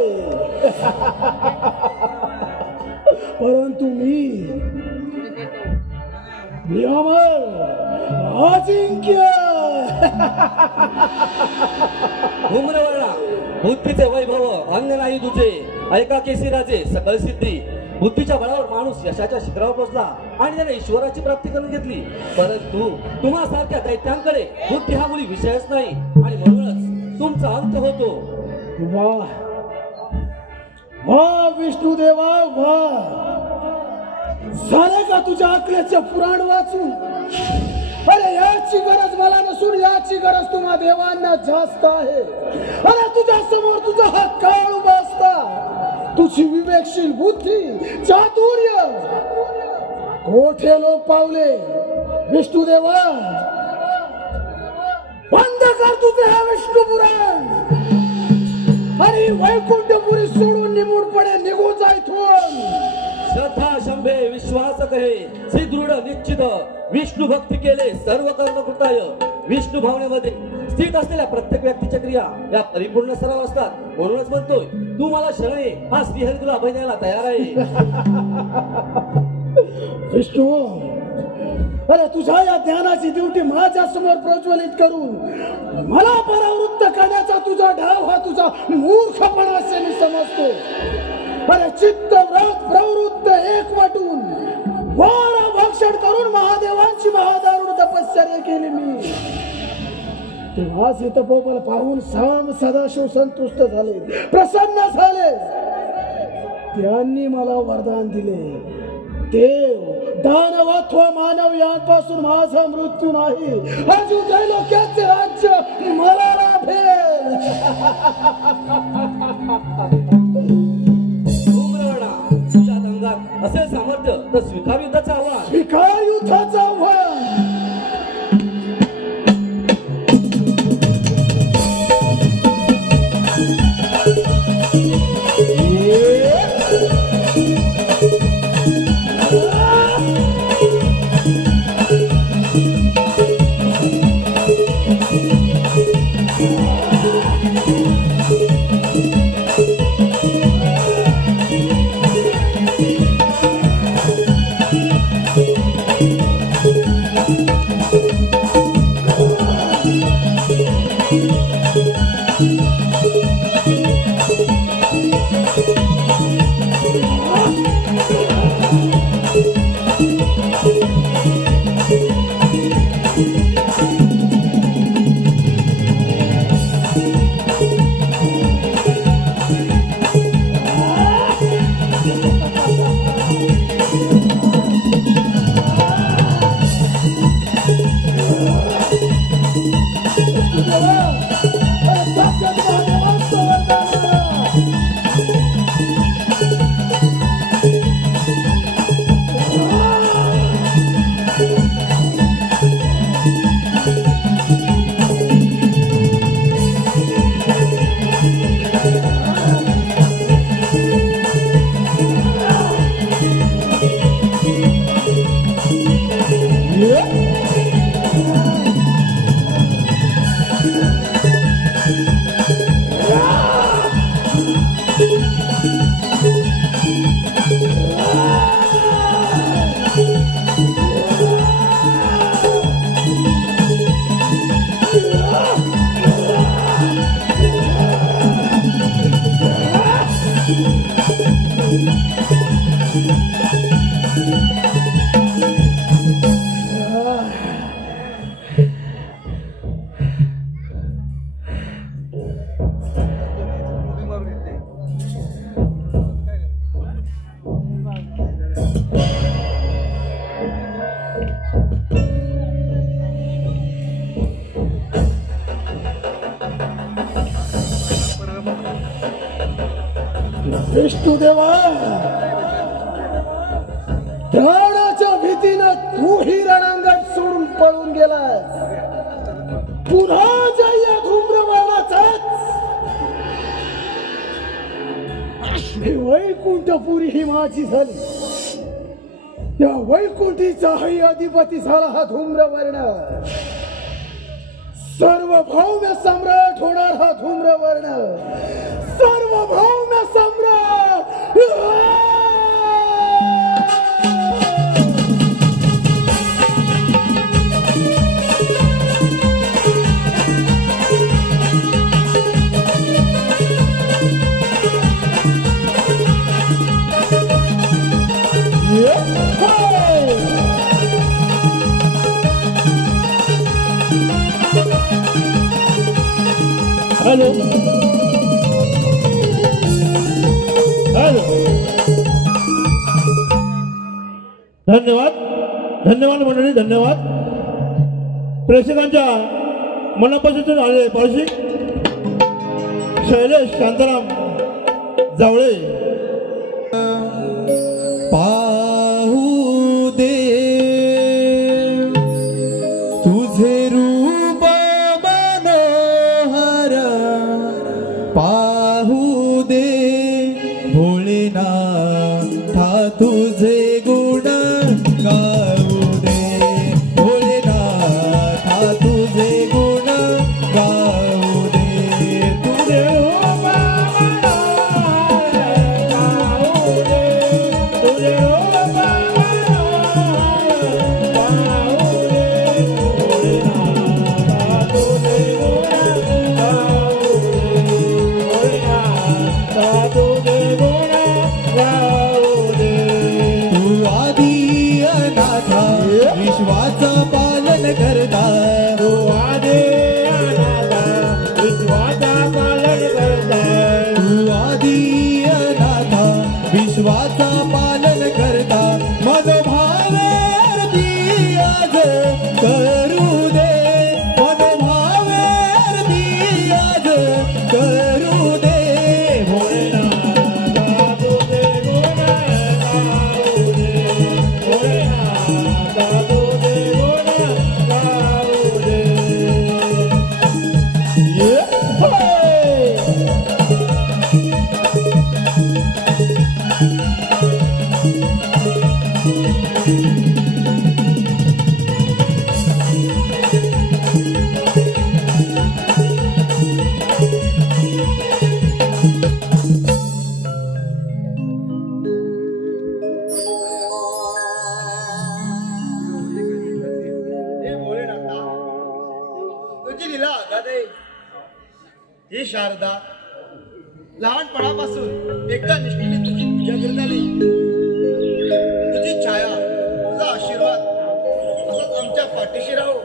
परंतु मी अमर अजिंक्य. धूम्रवर्णा बुद्धीचे वैभव अन्य नाही तुझे. ऐका केसी राजे सकल सिद्धी. बुद्धीच्या बळावर माणूस यशाच्या शिखरावर पोहोचला आणि त्याने ईश्वराची प्राप्ती करून घेतली. परंतु तुम्हासारख्या दैत्यांकडे बुद्धी हा मुली विषयच नाही आणि म्हणूनच तुमचा अंत होतो. वाह वाह विष्णुदेवा वाह. झालं का तुझ्या अकलेचे पुराण वाचून? अरे याची गरज मला नसून याची गरज तुम्हा देवांना जास्त आहे. अरे तुझ्या समोर तुझा हा काळ उभा असता तुझी विवेकशील बुद्धी चातुर्य कोठे लोक पावले. विष्णुदेवा बंद कर तुझे हा विष्णू पुराण आणि वैकुंठपुरी सोडून निमूटपणे निघून जा इथून. श्रद्धा शंभे विश्वास कहे सुदृढ निश्चित. विष्णू भक्ती केले सर्व कर्म कृताय. विष्णू भावनेमध्ये स्थित असलेल्या प्रत्येक व्यक्तीच्या क्रिया या परिपूर्ण सराव असतात. म्हणूनच म्हणतोय तू मला शरण ये, हा श्रीहरी तुला अभय द्यायला तयार आहे. विष्णू, अरे तुझ्या या ज्ञानाची ड्युटी माझ्या समोर प्रज्वलित करून मला परावृत्त करण्याचा तुझा ढाव हा तुझा मूर्खपणा असे मी समजतो. अरे चित्त व्रत प्रवृत्त एकवटून वारा भक्षण करून महादेवांची महादारुण तपश्चर्या केली मी. तेव्हा हे तपोबल पाहून साम सदाशिव संतुष्ट झाले, प्रसन्न झाले. त्यांनी मला वरदान दिले, देव दानव अथवा मानव यांपासून माझा मृत्यू नाही, अजून त्रैलोक्याचे राज्य मला लाभेल. तुझ्या अंगात असे सामर्थ्य तर स्वीकार युद्धाचं आव्हान. स्वीकार युद्धाचं आव्हान. विष्णुदेवा, प्राणाच्या भीतीनं तूही रणांगण सोडून पळून गेलास. पुन्हा या धूम्रवर्णाचाच वैकुंठपुरी ही माझी झाली. या वैकुंठीचाही अधिपती झाला हा धूम्रवर्ण. सर्वभौम्य सम्राट होणार हा धूम्रवर्ण. सर्वभौम्य सम्राट. हॅलो हॅलो, धन्यवाद धन्यवाद मंडळी, धन्यवाद. प्रेक्षकांच्या मनापासून आलेले पारशिक शैलेश शांताराम जावळे. पाहू दे तुझे रूप मनोहर, पाहू दे भोलेनाथा तुझे गुण गाऊ दे. भोलेनाथा तुझे गुण गाऊ तत्वाचा पालन करता मनोभावे आरती आज करू दे, मनोभावे आरती आज करू दे. ही शारदा लहानपणापासून एका निष्ठेने तुझी पूजा करत आली. तुझी छाया, तुझा आशीर्वाद असंच आमच्या पाठीशी राहो.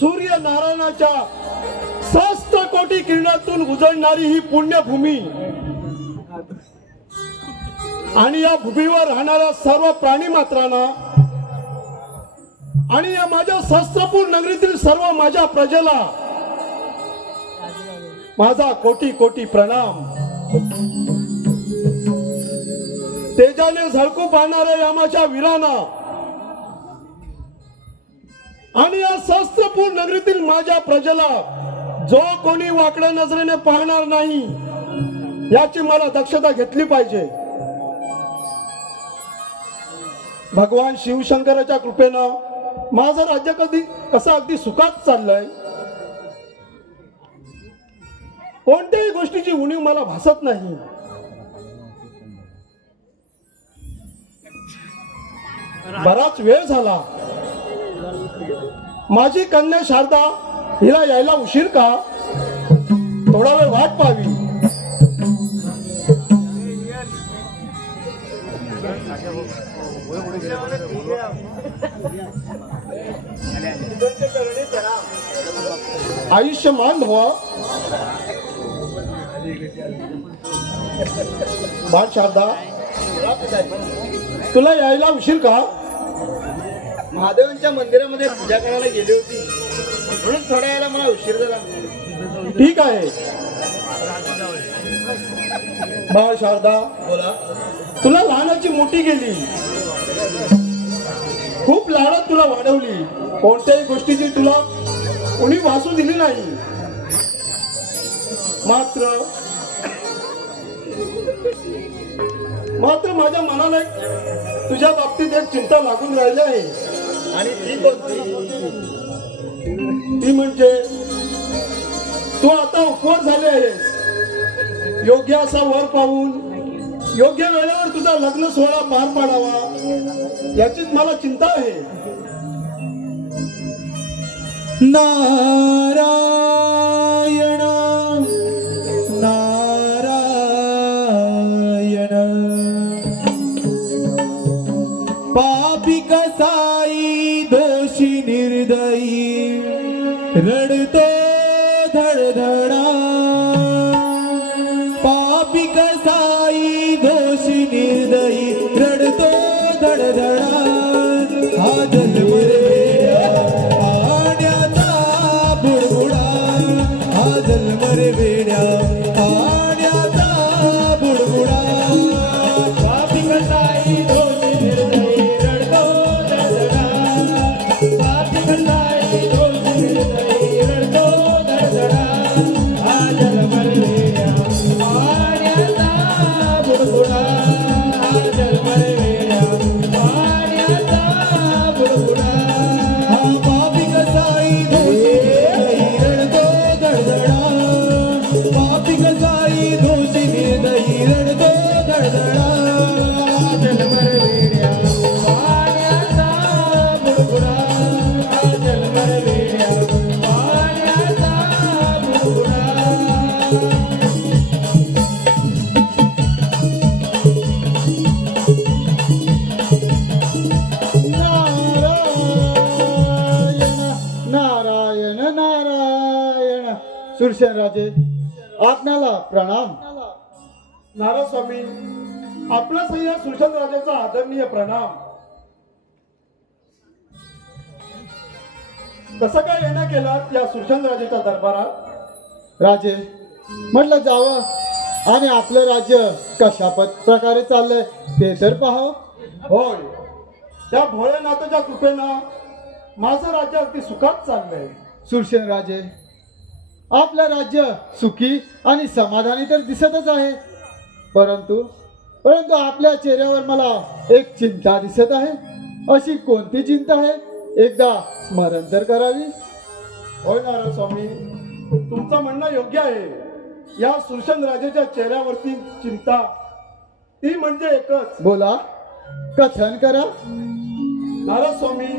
सूर्यनारायणाच्या सहस्त्र कोटी किरणातून उजळणारी ही पुण्यभूमी आणि या भूमीवर राहणाऱ्या सर्व प्राणी मात्रांना आणि या माझ्या सहस्त्रपूर नगरीतील सर्व माझ्या प्रजेला माझा कोटी कोटी प्रणाम. तेजाने झळकू पाहणाऱ्या या माझ्या वीरांना आणि या सहस्त्रपूर नगरीतील माझ्या प्रजेला जो कोणी वाकड्या नजरेने पाहणार नाही याची मला दक्षता घेतली पाहिजे. भगवान शिवशंकराच्या कृपेनं माझं राज्य कसं अगदी सुखात चाललंय. कोणत्याही गोष्टीची उणीव मला भासत नाही. बराच वेळ झाला. माझी कन्या शारदा हिला यायला उशीर का? थोडा वेळ वाट पाहावी. आयुष्यमान भव. बाळ शारदा, तुला यायला उशीर का? महादेवांच्या मंदिरामध्ये पूजा करायला गेली होती म्हणून थोड्या यायला मला उशीर झाला. ठीक आहे. बाळ शारदा, बोला. तुला लहानाची मोठी केली, खूप लाडात तुला वाढवली. कोणत्याही गोष्टीची तुला कोणी वासू दिली नाही. मात्र माझ्या मनाला तुझ्या बाबतीत एक चिंता लागून राहिली आहे. आणि ती कोणती? ती म्हणजे तू आता उपवास झाले आहेस. योग्य असा वर पाहून योग्य वेळेवर तुझा लग्न सोहळा पार पाडावा याचीच मला चिंता आहे. नारायण नारायण पापी कसाई दोषी निर्दयी रडतो धडधडा. पापी कसाई दोषी निर्दयी रडतो धडधडा. हा जन्म पाण्याचा बुडबुडा, सुरसेन राजे, आपणाला प्रणाम. नारद स्वामी, आपला सह्या सुशांत राजाचा आदरणीय प्रणाम. कसं काय येणं केलात या सुशांत राजाच्या दरबारात? राजे, म्हटलं जावं आणि आपलं राज्य कशा प्रकारे चाललंय ते तर पाहावं. होय, त्या भोळेनाथाच्या कृपेनं माझं राज्य अगदी सुखात चाललंय. सुरसेन राजे, आपलं राज्य सुखी आणि समाधानी तर दिसतच आहे, परंतु आपल्या चेहऱ्यावर मला एक चिंता दिसत आहे. अशी कोणती चिंता आहे, एकदा स्मरण तर करावी. होय नारद स्वामी, तुमचं म्हणणं योग्य आहे. या सुरशन राजाच्या चेहऱ्यावरती चिंता, ती म्हणजे एकच. बोला, कथन करा. नारद स्वामी,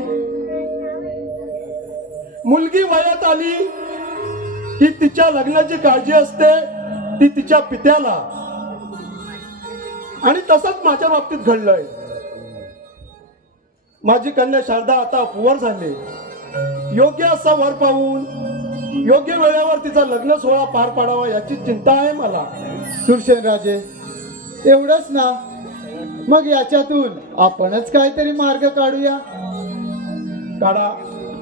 मुलगी वयात आली की तिच्या लग्नाची काळजी असते ती तिच्या पित्याला, आणि तसंच माझ्या बाबतीत घडलंय. माझी कन्या शारदा आता अपवर झाली. योग्य असा वर पाहून योग्य वेळेवर तिचा लग्न सोहळा पार पाडावा याची चिंता आहे मला. सुरसेन राजे, एवढंच ना? मग याच्यातून आपणच काहीतरी मार्ग काढूया. काढा,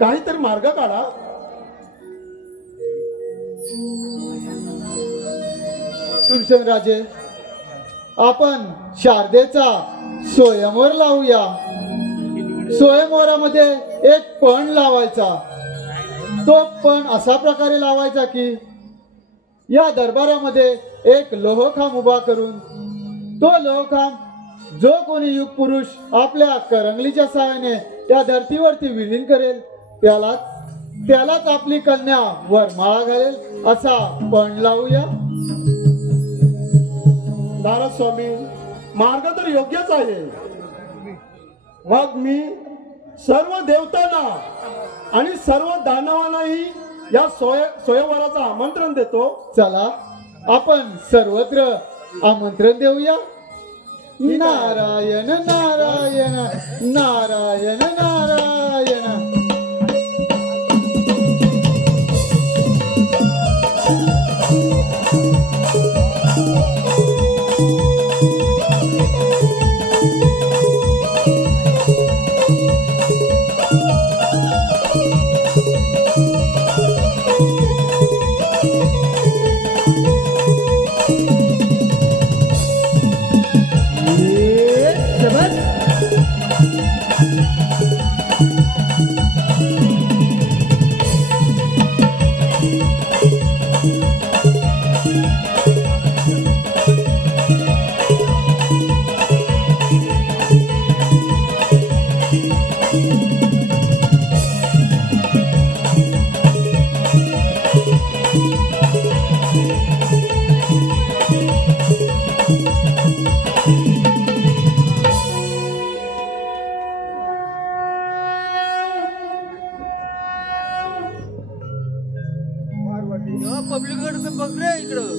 काहीतरी मार्ग काढा. सुरसेन राजे, आपण शारदेचा स्वयंवर लावूया. स्वयंवरामध्ये एक पण लावायचा. तो पण असा प्रकारे लावायचा की या दरबारामध्ये एक लोहखांब उभा करून तो लोहखांब जो कोणी युग पुरुष आपल्या करंगलीच्या सहाय्याने त्या धर्तीवरती विलीन करेल त्यालाच आपली कन्या वरमाळा घालेल, असा पण लावूया. नारद स्वामी, मार्ग तर योग्यच आहे. मग मी सर्व देवतांना आणि सर्व दानवांनाही या स्वयंवराचं आमंत्रण देतो. चला, आपण सर्वत्र आमंत्रण देऊया. नारायण नारायण नारायण नारायण.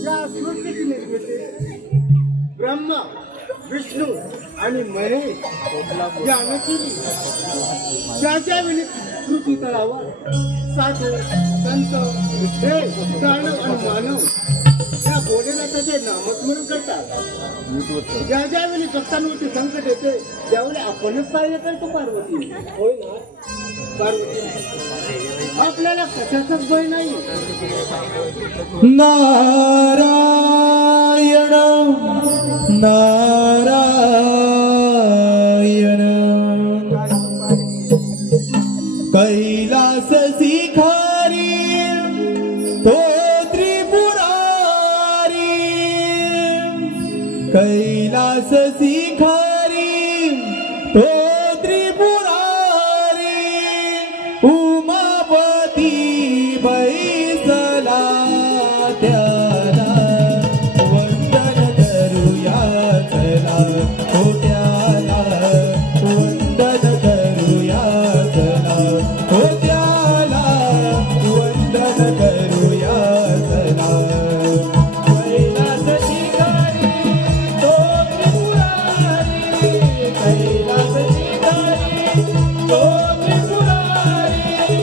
या सृष्टीची निर्मिती ब्रह्मा, विष्णू आणि महेश यानं केली. ज्या वेळी पृथ्वी तळावर साधू, संत, देव, दानव आणि मानव या भोलेनाथाचे नामस्मरण करतात. ज्या वेळी भक्तांवरती संकट येते त्यावेळी आपणच सहाय्य करतो. पार्वती, होय ना पार्वती? आपल्याला कशाचाच भय नाही. नारायण नारायण कैलास शिखारी तो त्रिपुरारी, कैलास शिखारी तो त्रिपुरारी, उमापती बैसला त्याला वंदन करूया. चला होत्याला वंदन करूया. चला होत्याला वंदन करूया. चला कैलास शिखारी तो त्रिपुरारी, कैलास शिखारी तो त्रिपुरारी,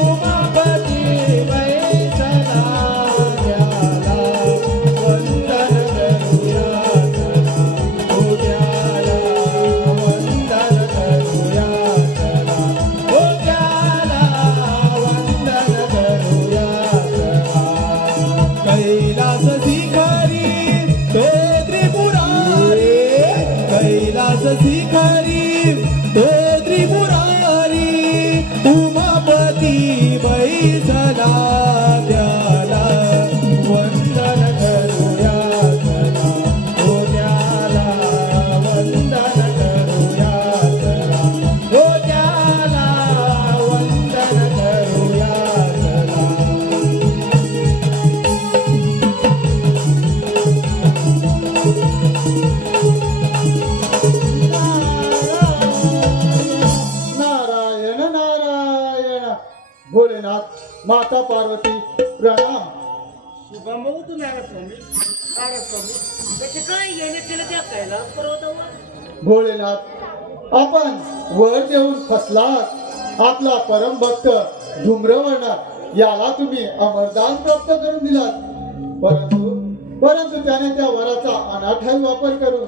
उमापती बैसला पार्वती बैसला त्याला वंदन करूया चला हो त्याला वंदन करूया चला हो त्याला वंदन करूया चला नारायण नारायण भोलेनाथ माता पार्वती प्रणाम. शुभमवतू नारद स्वामी त्याचे काय येणे केलं त्या कैलास पर्वतावर? भोलेनाथ आपण वर येऊन फसलात. आपला परम भक्त धूम्रवर्णा याला तुम्ही अमरदान प्राप्त करून दिलात. परंतु त्याने त्या वराचा अनाठाई वापर करून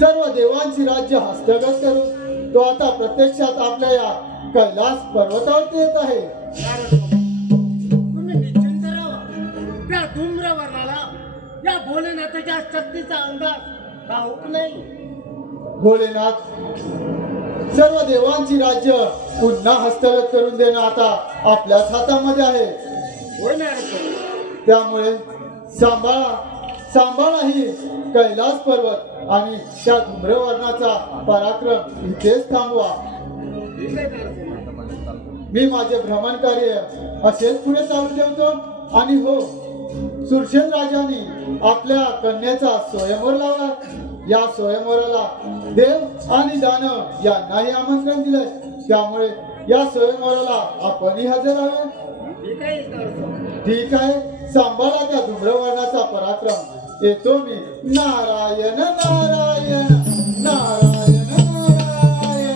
सर्व देवांची राज्य हस्तगत करून तो आता प्रत्यक्षात आपल्या या कैलास पर्वतावरती येत आहे. तुम्ही निश्चिंत राहा. त्या धूम्रवर्णाला या भोलेनाथाच्या शक्तीचा अंदाज का होत नाही? भोलेनाथ सर्व देवांची राज्य पुन्हा हस्तगत करून देणं आता आपल्याच हातामध्ये आहे. होय नारद स्वामी. त्यामुळे सांभाळा ही कैलास पर्वत आणि त्या धूम्रवर्णाचा पराक्रम इथेच थांबवा. ठीक आहे नारद स्वामी. मी माझे भ्रमण कार्य असेच पुढे चालू ठेवतो. आणि हो, सुरसेन राजांनी आपल्या कन्येचा स्वयंवर लावला. या स्वयंवराला देव आणि दानव यांनाही आमंत्रण दिलंय. त्यामुळे या स्वयंवराला आपणही हजर राहावे. ठीक आहे नारद स्वामी. ठीक आहे, सांभाळा त्या धूम्रवर्णाचा पराक्रम. येतो मी. नारायण नारायण नारायण नारायण.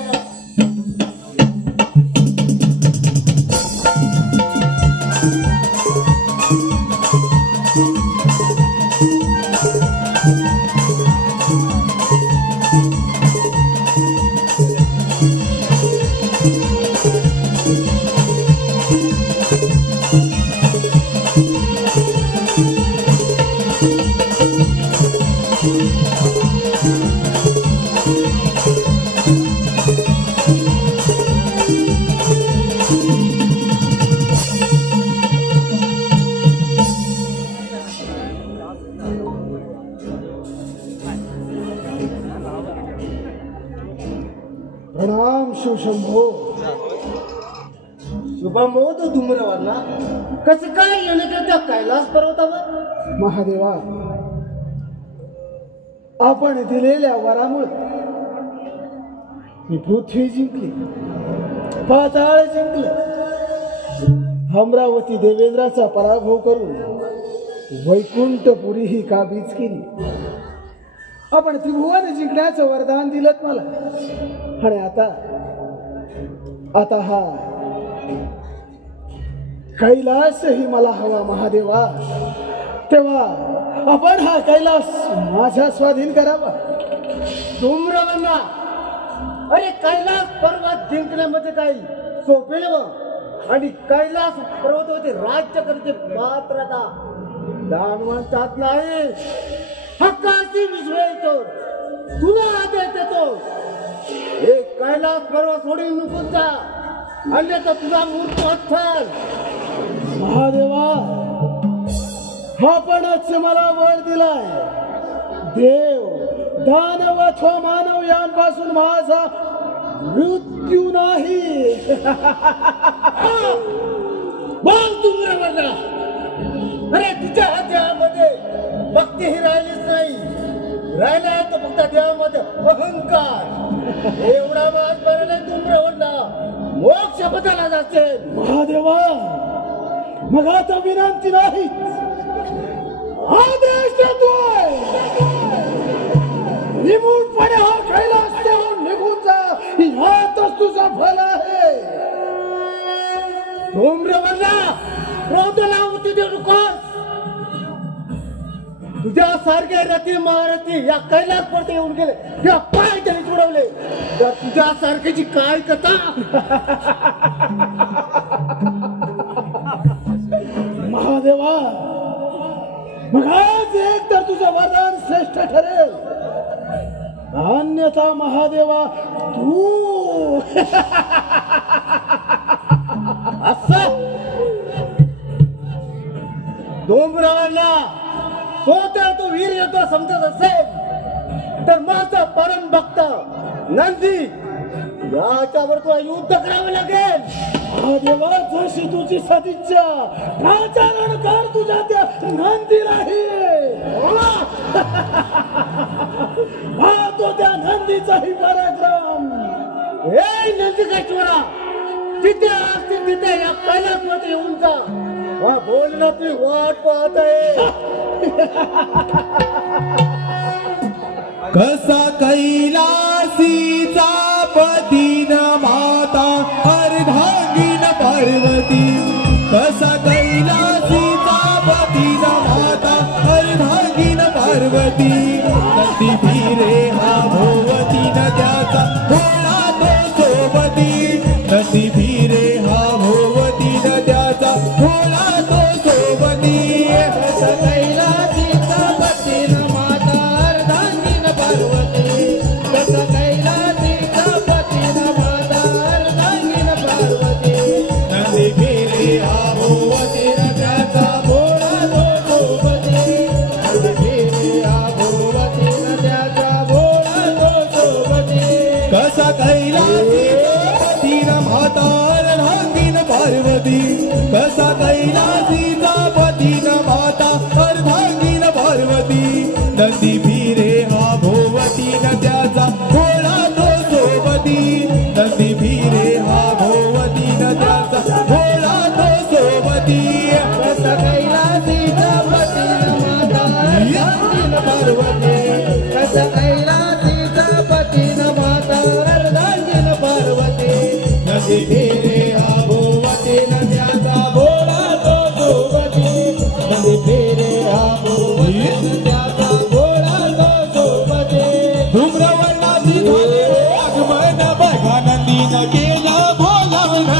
प्रणाम शिवशंभो. शुभमवतू धूम्रवर्णा कसं काय येणे केलं त्या कैलास पर्वतावर? महादेवा, आपण दिलेल्या वरामुळे मी पृथ्वी जिंकली, पाताळ जिंकले, अमरावती देवेंद्राचा पराभव करून वैकुंठपुरी ही काबीज केली. आपण त्रिभुवन जिंकण्याचं वरदान दिलं मला. आणि आता हा कैलासही मला हवा महादेवा. तेव्हा आपण हा कैलास माझ्या स्वाधीन करावा. धूम्रवर्णा, अरे कैलास पर्वत जिंकण्यामध्ये काही सोपे नव. आणि कैलास पर्वतावरती राज्य करते मात्र आता दानवंतात नाही. हक्काची विश्वेश्वर तुला आदेश देतो, हे कैलास पर्वत सोडून निघून जा, अन्यथा तुझा मृत्यू अथल. महादेवा, आपणच मला बळ दिलाय. देव दानव अथवा मानव यांपासून माझा मृत्यू नाही. बोल धूम्रवर्णा, अरे तुझ्या हातामध्ये भक्ती ही राहिलीच नाही. राहिला तर फक्त देवामध्ये अहंकार. एवढा वाद बरं धूम्रवर्णा, मोक्ष पदाला जाते. महादेवा, मग आता विनंती नाही, आदेश देतोय. निमूटपणे हा कैलास देऊन निघून जा. ह्यातच तुझा फल आहे. धूम्रवर्णा, क्रोधाला उती देऊ नकोस. तुझ्यासारखे रती महारथी या कैलास पर्वत येऊन गेले, त्या पाय त्यांनी तुडवले. तर तुझ्यासारख्याची काय कथा. महादेवा, मग आज एक तर तुझं वरदान श्रेष्ठ ठरेल, अन्यथा महादेवा तू समजत असेल तर माझा परम भक्त नंदी याच्यावर तुला युद्ध करावं लागेल. हा देवा, जशी तुझी सदिच्छा, प्राचारण कर तुझ्या त्या नंदीलाही. हा तो त्या नंदीचाही पराक्रम. ए नंदिकेश्वरा, जिथे असतील तिथे या कैलासमध्ये येऊन जा. हा बोलणं ती वाट पाहत आहे. कसा कैलासीचा पतीन माता अर्धांगीन पार्वती. कसा कैलासीचा पतीन माता अर्धांगीन पार्वती. नदी फिरे हा भोवती नद्याचा भोळा तो सोबती. नदी फिरे हा भोवती नद्याचा भोळा तो सोबती. कसा कैलासीचा पतीन माता अर्धांगीन पार्वती. कसा कैलासीचा पतीन माता अर्धांगीन पार्वती. नदी फिरे हा भोवती नद्याचा भोळा तो सोबती. नदी फिरे हा भोवती नद्याचा भोळा तो सोबती. कसा कैलासीचा पतीन माता अर्धांगीन पार्वती. कसा कैलासीचा पतीन माता अर्धांगीन पार्वती. नदी फिरे हा भोवती नद्याचा भोळा तो सोबती. नदी फिरे हा भोवती नद्याचा भोळा तो सोबती. कसा कैलासीचा पतीन माता अर्धांगीन पार्वती. कसा कैलासीचा पतीन माता अर्धांगीन पार्वती. नदी फिरे हा भोवती नद्याचा भोळा तो सोबती. नदी फिरे हा भोवती नद्याचा भोळा तो सोबती. धूम्रवर्णाची झाले आगमन बघा नंदीनं केलं बोलावण.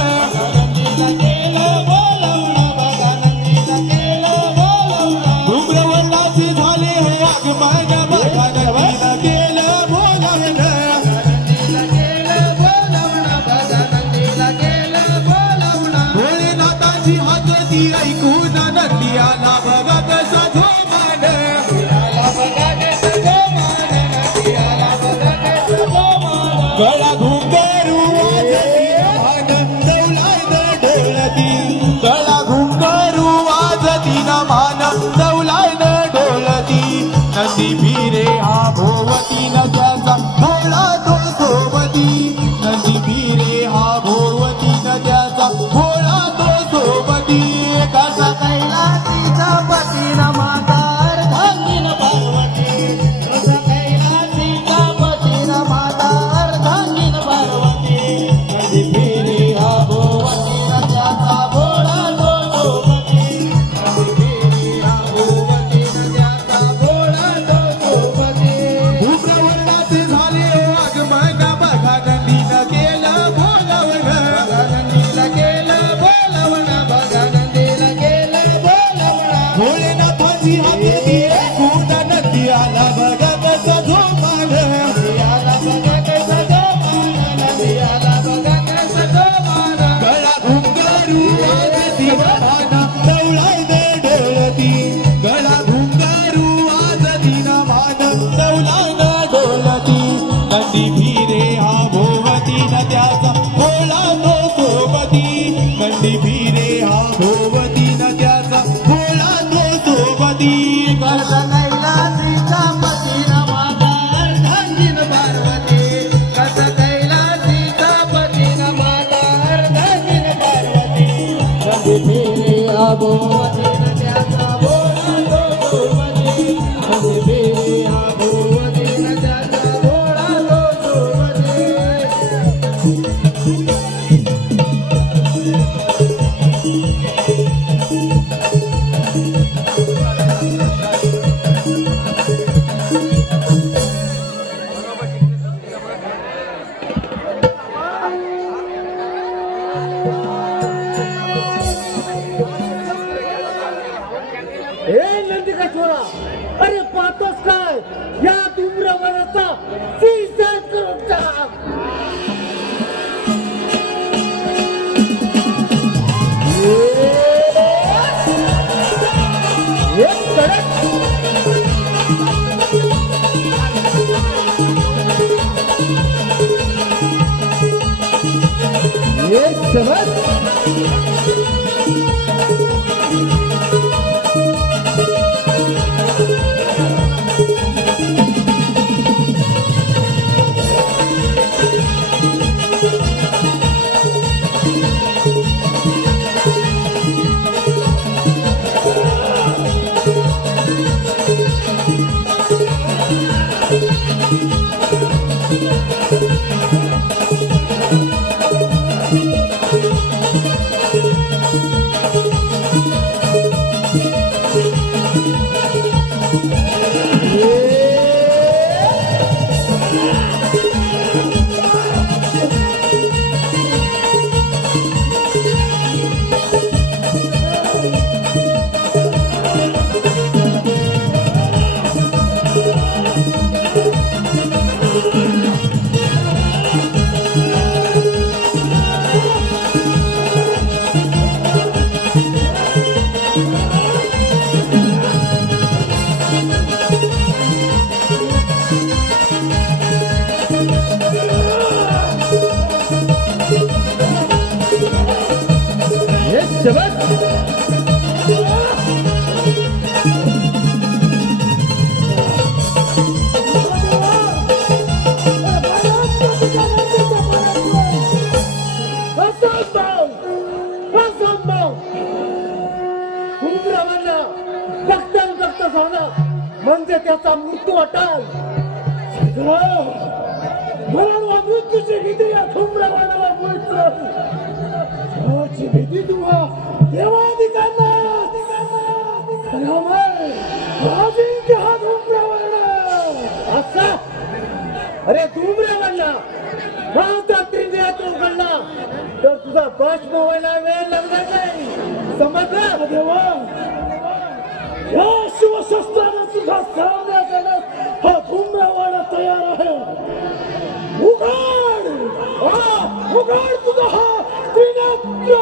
नंदीनं केलं बोलावण. बघा नंदीनं केलं बोलावण. धूम्रवर्णाची झाले आगमन बघा नंदीनं केलं बोलावण. नंदीनं केलं बोलावण. बघा नंदीनं केलं बोलावण. भोलेनाथाची हातती ऐकून नंदी आला बघा कसा जोमान. आला बघा कसा जोमान. नंदी आला बघा कसा जोमान. गळा घुंगरू वाजती मान दौलाय ढोलती. गळा घुंगरू वाजती मान दौलाय ढोलती. नदी फिरे हा भोवती नद्याचा भोळा तो सोबती. नदी फिरे हा भोवती नद्याचा भोळा तो सोबती. कसा कैलासीचा पतीन माता अर्धांगीन पार्वती. कसा कैलासीचा पतीन माता अर्धांगीन पार्वती. नदी फिरे हा भोवती नद्याचा भोळा तो सोबती. नदी फिरे हा भोवती नद्याचा भोळा तो सोबती. धूम्रवर्णाचे झाले आगमन बघा नंदीनं केलं बोलावण. बघा नंदीनं केलं बोलावण. बघा नंदीनं केलं बोलावण. भोलेनाथाची हातती ऐकून नंदी आला बघा कसा जोमान. नंदी आला बघा कसा जोमान. नंदी आला बघा कसा जोमान. गळा घुंगरू वाजती मान दौलाय ढोलती. गळा घुंगरू वाजती मान दौलाय ढोलती. नदी फिरे हा भोवती नद्याचा भोळा तो सोबती. नदी फिरे हा भोवती नद्याचा भोळा तो सोबती. कसा कैलासीचा पतीन माता अर्धांगीन पार्वती. कसा कैलासीचा पतीन माता अर्धांगीन पार्वती. नदी फिरे हा भोवती नद्याचा भोळा तो सोबती. नदी फिरे हा भोवती नद्याचा भोळा तो सोबती. ए नंदिकेश्वरा, अरे पाहतोस काय या धूम्रवनाचा सीसात करून टाक. एक कडक ये समज म्हणजे त्याचा मृत्यू अटाल. मला मृत्यूची भीती या धूम्रपानाला बोलची भीती तुम्हा देवाधिकांना हा धूम्रवर्ण असा. अरे धूम्रवर्ण माझा त्रिंद्रियात उघडला तर तुझा बस मोबाईलला वेळ लागणार नाही. समजलं देवा. या शिवशस्त्राने तुझा सामना करण्यास हा धूम्रवाडा तयार आहे. उघड उघड तुझा हा त्रिनेत्र.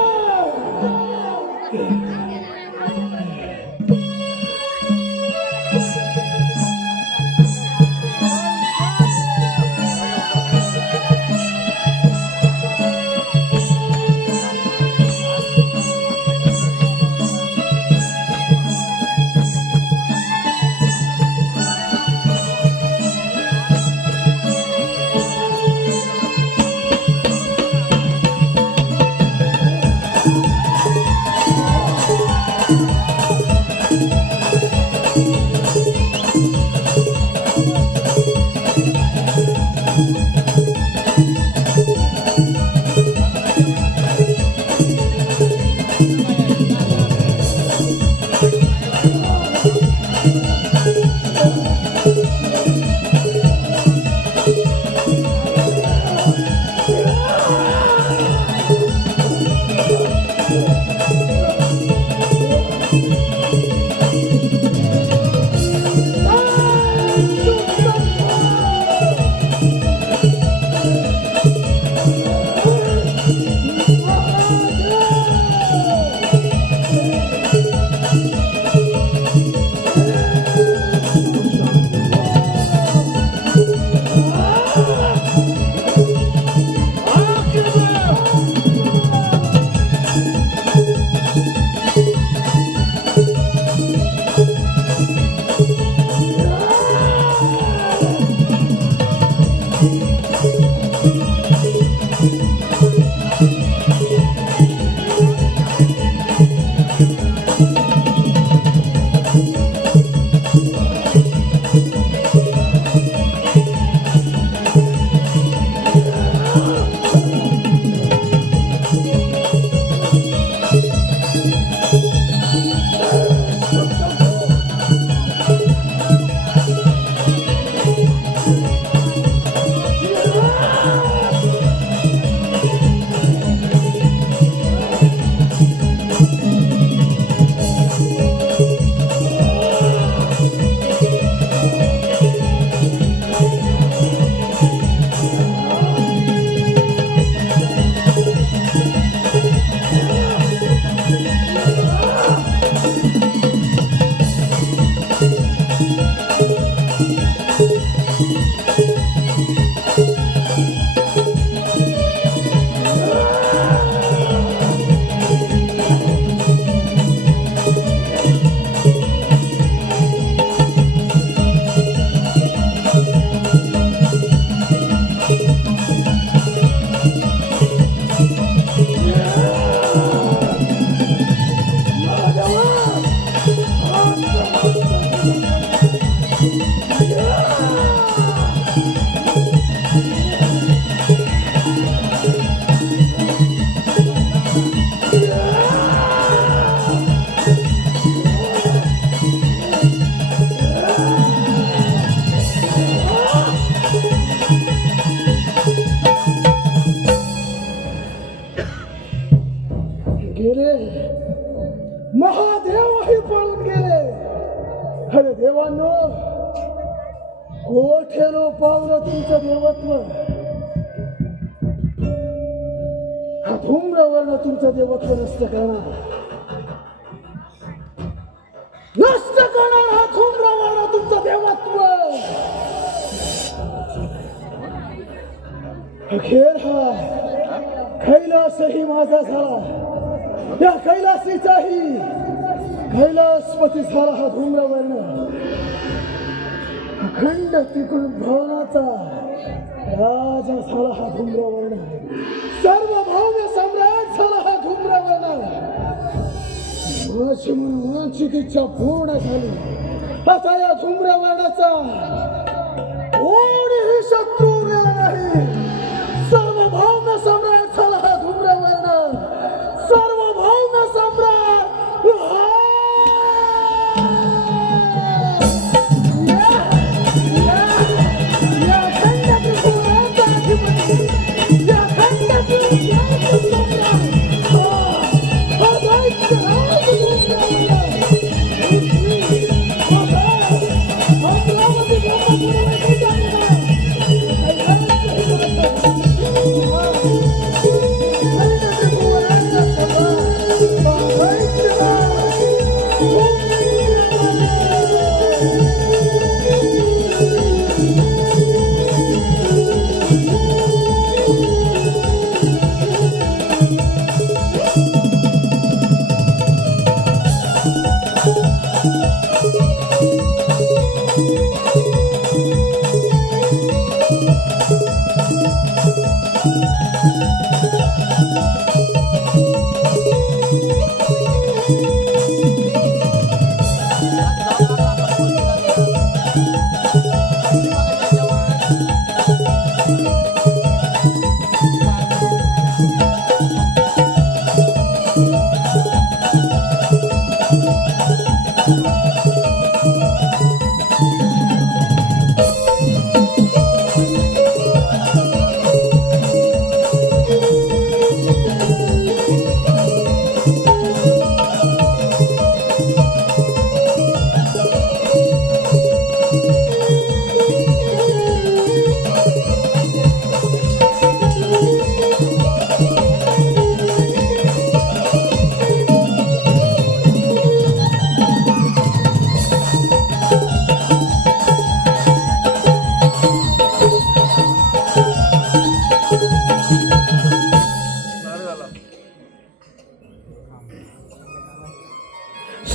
गेले, महादेवही पळून गेले. अरे देवांनो, कोठेलो पावलं तुमचं देवत्व. हा धूम्रवर्ण तुमचं देवत्व नष्ट करणार, नष्ट करणार. हा धूम्रवर्ण तुमचं देवत्व. अखेर हा कैलासही माझा झाला, या कैलासीचाही कैलासपती झाला. हा धूम्रवर्ण अखंड त्रिकुण भवनाचा राजा झाला. हा धूम्रवर्ण सर्वभौम सम्राट झाला. हा धूम्रवर्ण माझी मनवांची इच्छा पूर्ण झाली. आता या धूम्रवर्णाचा कोणीही शत्रू उरलेला नाही. सर्वभौम सम्राट झाला हा धूम्रवर्ण. सर्वभौम सम्राट.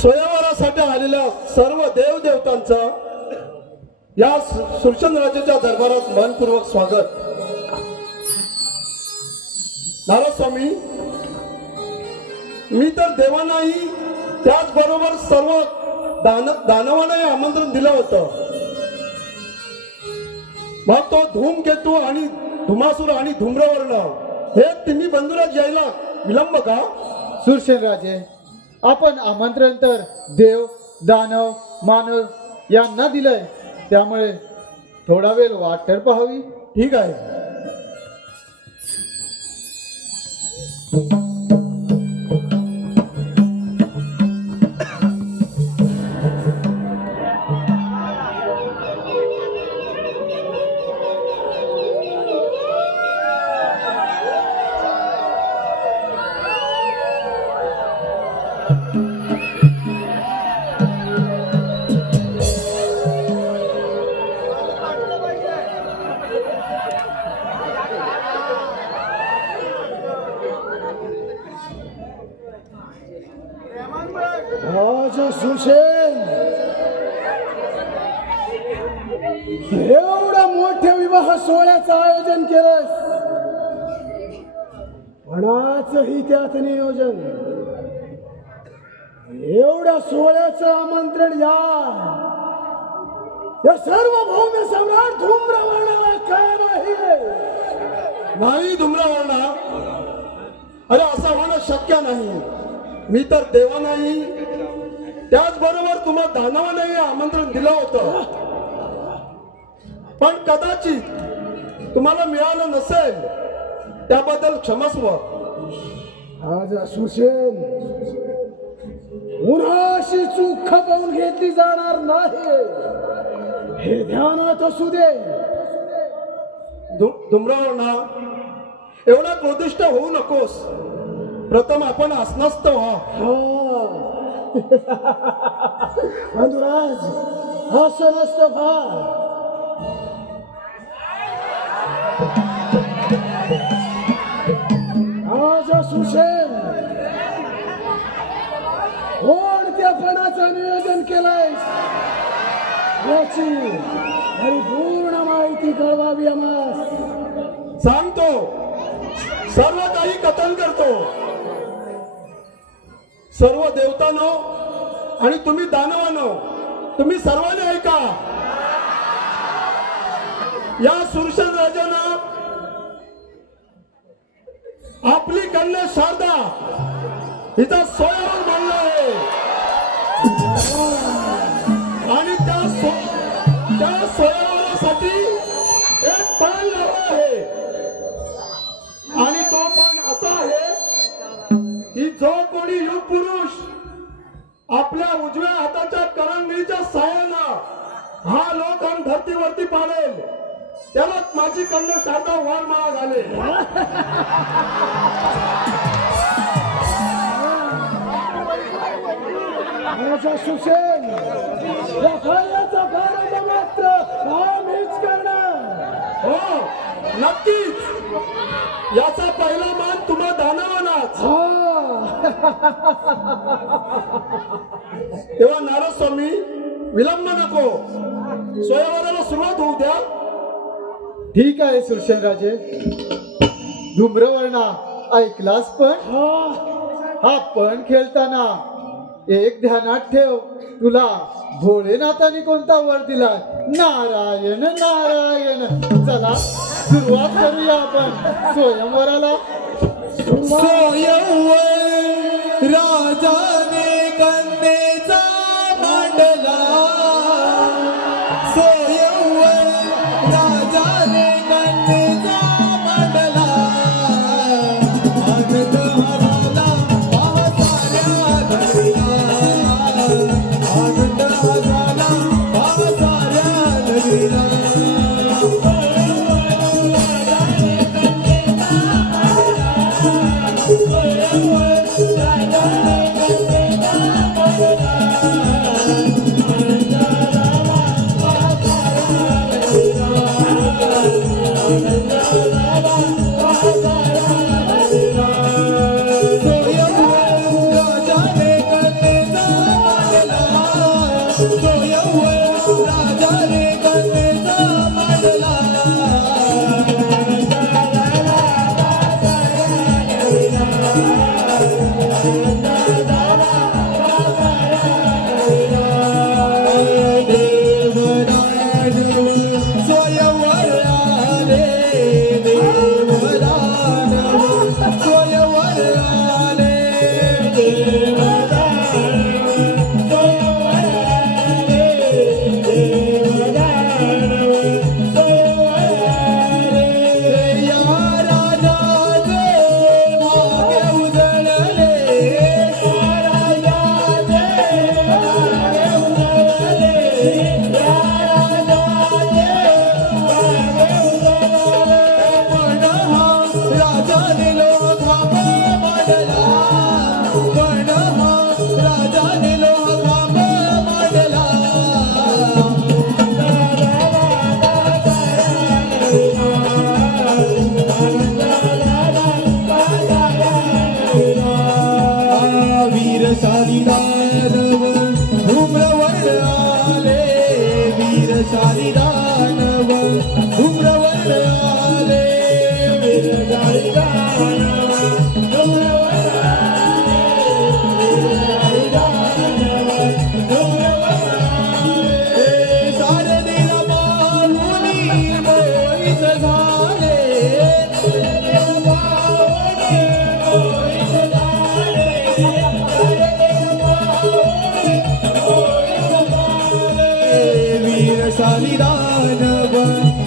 स्वयंवरासाठी आलेल्या सर्व देवदेवतांचा या सुरचंद्राजाच्या दरबारात मनपूर्वक स्वागत. नारद स्वामी, मी तर देवांनाही त्याचबरोबर सर्व दानवांनाही आमंत्रण दिलं होतं. मग तो धूमकेतू आणि धुमासूर आणि धूम्रवर्ण हे तिन्ही बंधुराज यायला विलंब का? सुरसेन राजे, आपण आमंत्रण तर देव, दानव, मानव यांना दिलंय, त्यामुळे थोडा वेळ वाट तर पाहावी. ठीक आहे. राजा सुरसेन, एवढ्या मोठ्या विवाह सोहळ्याचं आयोजन केलंस, पणाचंही त्यात नियोजन. एवढ्या सोहळ्याचं आमंत्रण या सार्वभौम सम्राट धूम्रवर्णाला काय नाही? धूम्रवर्ण, अरे असं होणं शक्य नाही. मी तर देवांनाही त्याचबरोबर तुम्हाला दानवांनाही आमंत्रण दिलं होतं, पण कदाचित तुम्हाला मिळालं नसेल, त्याबद्दल क्षमस्व. आज सुशेन उन्हाशी चूक खपवून घेतली जाणार नाही हे ध्यानात असू दे. धुम्रवर्णा, एवढा क्रोधिष्ट होऊ नकोस. प्रथम आपण अस्वस्थ व्हा. बंधुराज, असं नसतं फार. आज सुशेन कोणत्या पणाचं नियोजन केलंय याची पूर्ण माहिती कळवावी आम्हास. सांगतो, सर्व काही कथन करतो. सर्व देवतानो आणि तुम्ही दानवानो, तुम्ही सर्वांनी ऐका. या सुरशन राजानं आपली कन्या शारदा हिचा स्वयंवर मानला आहे आणि त्या स्वयंवरासाठी एक पान लावला आहे. आणि तो पण असा आहे की जो कोणी युग पुरुष आपल्या उजव्या हाताच्या करंगळीच्या साह्यानं हा लोक धरतीवरती पाडेल त्यालाच माझी कन्या शारदा वरमाळा घालेल. सुशेन, या कार्याचा प्रारंभ मात्र आम्हीच करणार. हो, नक्कीच. याचा पहिला मान तुम्हा दानवानाच. तेव्हा नारद स्वामी, विलंब नको, स्वयंवराला सुरुवात होऊ द्या. ठीक आहे सुरसेन राजे. धूम्रवर्णा, ऐकलास पण? हा पण खेळताना एक ध्यानात ठेव, तुला भोलेनाथाने कोणता वर दिलाय? नारायण नारायण. चला सुरुवात करूया आपण स्वयंवराला. स्वयंवर राजाने कन्येचा मांडला. स्वयंवर राजाने कन्येचा मांडला. आनंद हराला पाहसाऱ्या नगरीला. आनंद हराला पाहसाऱ्या नगरीला.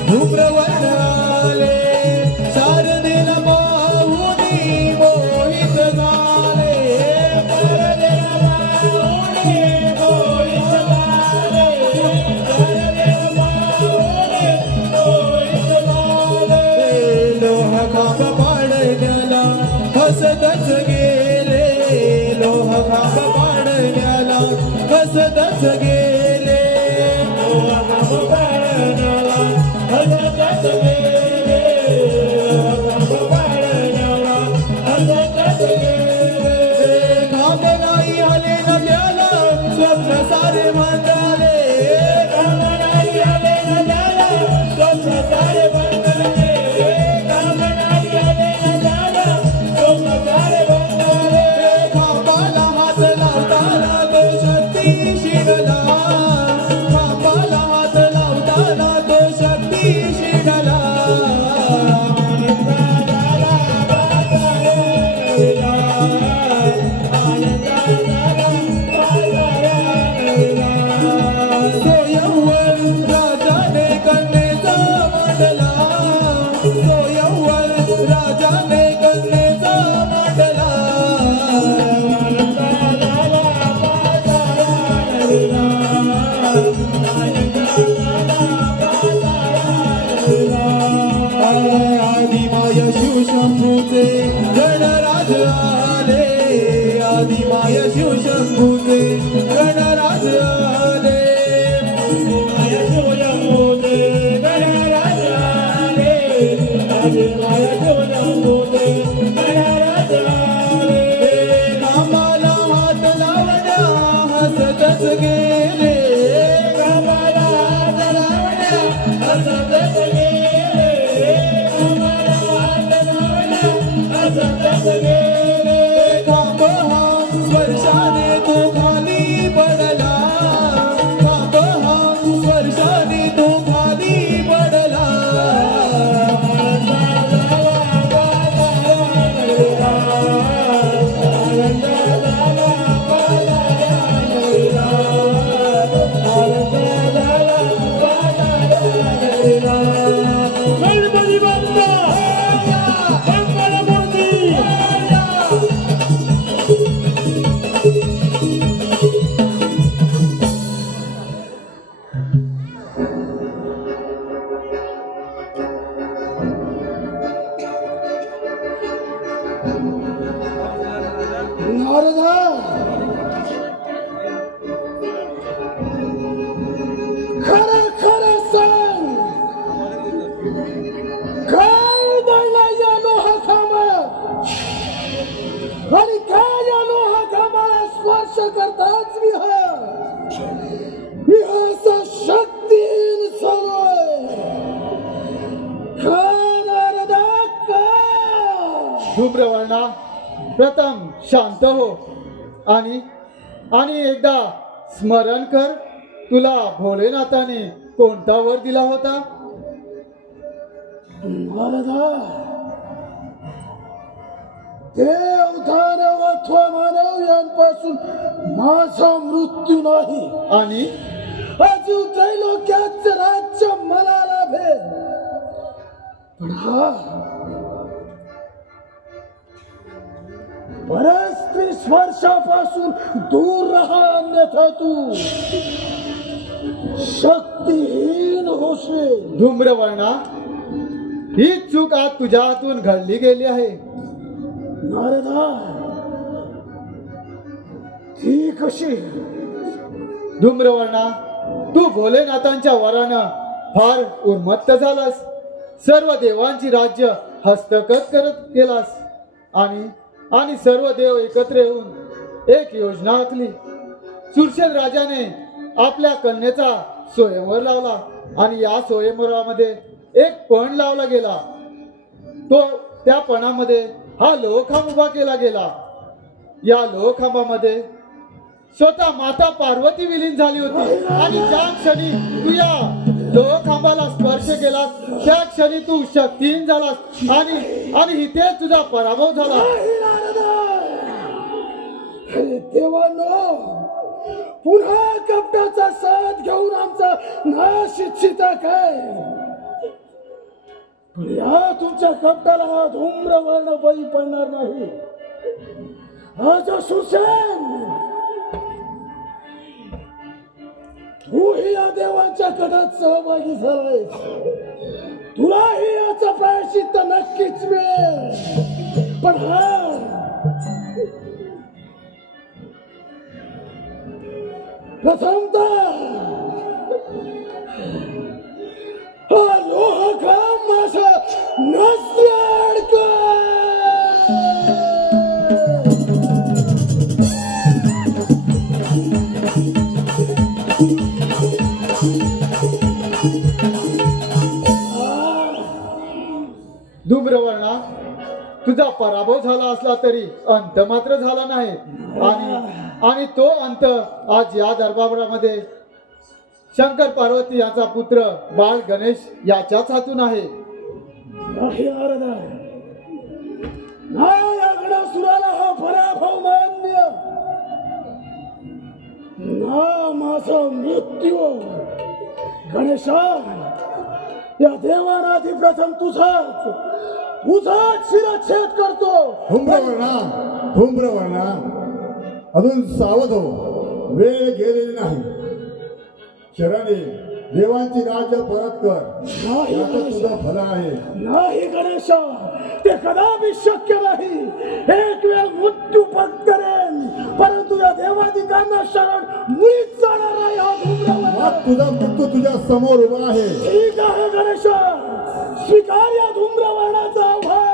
धूम्रवर्णाले शारदेला पाहुनी मोहित झाले. हसतच गेले लोह खांब पाडण्याला हसतच गेले लोह खांब पाडण्याला हसतच गेले लोह खांब पाडण्याला हसतच गेले खांब नाही आले ना त्याला स्वप्न सारे मंदाले खांब नाही आले ना त्याला स्वप्न सारे मंदाले खांब नाही आले ना त्याला स्वप्न सारे मंदाले खांबाला हात लावताना तो शक्ती शिडला खांबाला हात लावताना तो शक्ती शिडला राजाने कन्येचा मांडला सोयवर राजाने कन्येचा मांडला आदिमाय शिवशंभूचे गणराज आले आदिमाय शिवशंभूचे गणराज आले आदिमाय शिवशंभूचे गणराज आले आदिमाय शिवशंभूचे गणराज आले खांबाला हात लावण्या हसतच गेले खांबाला हात लावण्या हसतच गेले खांबाला हात लावण्या हसतच गेले खांब हा स्पर्शाने तो खाली पडला खांब हा स्पर्शाने तो खाली पडला गणपती बाप्पा मंगलमूर्ती नारदा खरं खरं सांग काय दळला या लोहा खांबात आणि काय या लोहा खांबाला स्पर्श करताच विहासा शक्तीहीन झालोय का नारदा का धूम्रवर्णा प्रथम शांत हो आणि आणि एकदा स्मरण कर तुला भोलेनाथाने कोणता वर दिला होता नारदा देवधान अथवा मानव यांपासून माझा मृत्यू नाही आणि अजून त्रैलोक्याचं राज्य मला लाभेल पण हा परस्त्री स्पर्शापासून दूर राहा अन्यथा तू शक्तिहीन होशील धूम्रवर्णा ही चूक आज तुझ्या हातून घडली गेली आहे नारदा ती कशी धूम्रवर्णा तू भोलेनाथांच्या वरानं फार उन्मत्त झालास सर्व देवांची राज्य हस्तगत करत गेलास आणि सर्व देव एकत्र येऊन एक योजना आखली सुरसेन राजाने आपल्या कन्येचा स्वयंवर लावला आणि या स्वयंवरामध्ये एक पण लावला गेला तो त्या पणामध्ये हा लोहखांब उभा केला गेला या लोहखांबामध्ये स्वतः माता पार्वती विलीन झाली होती आणि ज्या क्षणी तू या लोहखांबाला स्पर्श केला त्या क्षणी तू शक्तीहीन झालास आणि इथे तुझा पराभव झाला देवांनो पुन्हा कपटाचा साथ घेऊन आमचा नाश इच्छिता काय पण या तुमच्या कपटाला हा धूम्रवर्ण बळी पडणार नाही आज सुसेन तूही या देवांच्या कटात सहभागी झालाय तुलाही याचा प्रायश्चित्त नक्कीच मिळेल पण हा प्रथमतः हा लोहखांब माझा नसल्याड धूम्रवर्णा, तुझा पराभव झाला असला तरी अंत मात्र झाला नाही. आणि तो अंत आज या दरबारामध्ये शंकर पार्वती यांचा पुत्र बाळ गणेश याच्याच हातून आहे. नाही नारद, नाही अग्नासुराला हा पराभव मान्य, ना माझा मृत्यू. गणेशा, या देवानाधी प्रथम तुझाच शिरच्छेद करतो. धूम्रवर्णा, अजून सावध हो, वेळ गेलेली नाही. शरणे देवांची राज्य परत कर, तुझं फल आहे. नाही गणेशा, ते कदापि शक्य नाही. एक वेळ मृत्यू पत्करेन, परंतु या देवाधिकांना शरण मुळीच जाणार नाही. हा धूम्रवर्णा, तुझा मृत्यू तुझ्या समोर उभा आहे. ठीक आहे गणेशा, स्वीकार या धूम्रवर्णाचं आव्हान.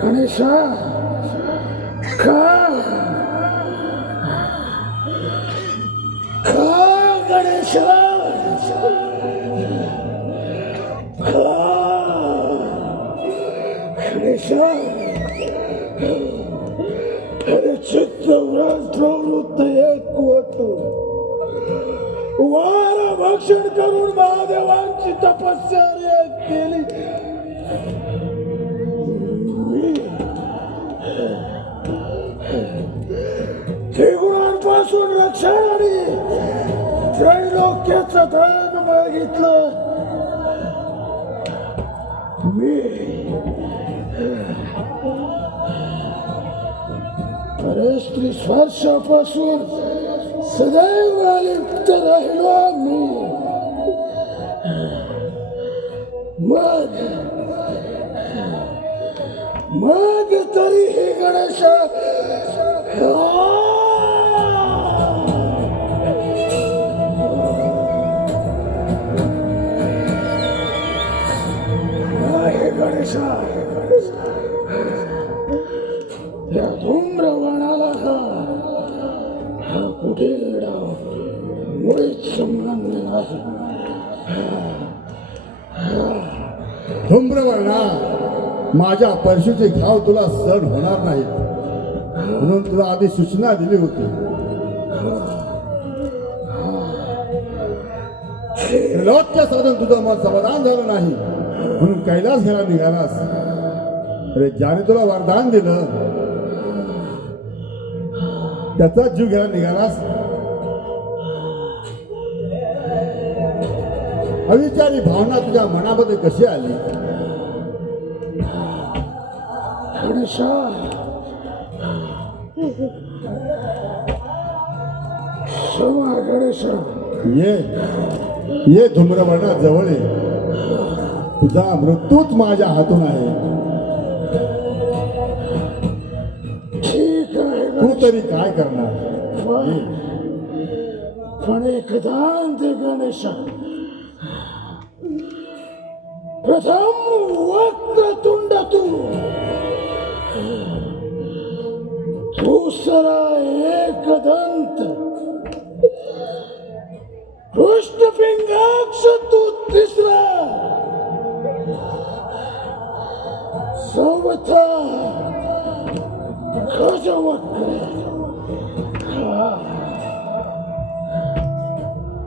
गणेशा का गणेशा गणेशा अरे चित्तव्रत प्रवृत्त एक होतो वार भक्षण करून महादेवांची तपस्या केली त्रिगुणांपासून रक्षण आणि त्रैलोक्याचं धन मागितलं मी अरे स्त्री स्पर्शापासून सदैव अलिप्त राहिलो मी मग तरीही गणेशा गणेशा या धूम्रवनाला हा कुठे मुळीच संबंध नाही धूम्रवर्णा माझ्या परशुचे घाव तुला सहन होणार नाहीत म्हणून तुला आधी सूचना दिली होती त्रिलोक्य साधन तुझं मत समाधान झालं नाही म्हणून कैलास घ्यायला निघालास अरे ज्याने तुला वरदान दिलं त्याचा जीव घ्यायला निघालास अविचारी भावना तुझ्या मनामध्ये कशी आली गणेशा क्षमा गणेशा ये धूम्रवर्णा जवळ ये तुझा मृत्यूच माझ्या हातून आहे ठीक आहे तू तरी काय करणार पण एक दान दे गणेशा प्रथम वक्रतुंड दूसरा एकदंत पृष्ठपिंगाक्ष तू तिसरा चौथा गजवक्र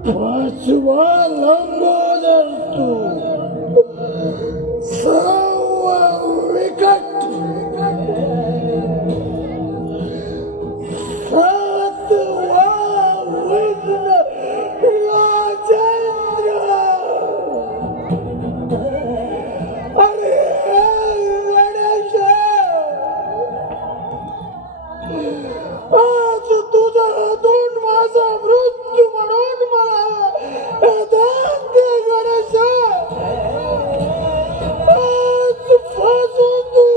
पाचवा लंबोदर तू सहावा विकट सातवा विघ्न राजेंद्र अरे गणेश आज तुझ्या हातून माझा मृत्यू म्हणून मला दान दे गणेश आज फासून तू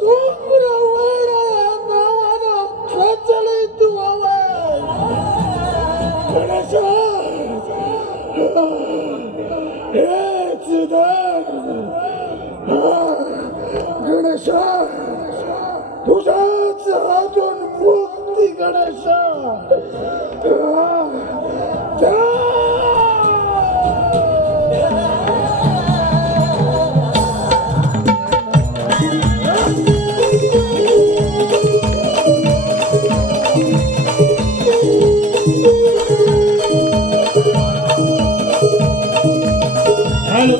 धूम्रवर्ण या नावानं प्रचलित व्हावा गणेश हेच दान गणेश तुझ्याच हातून मुक्ती गणेशा हॅलो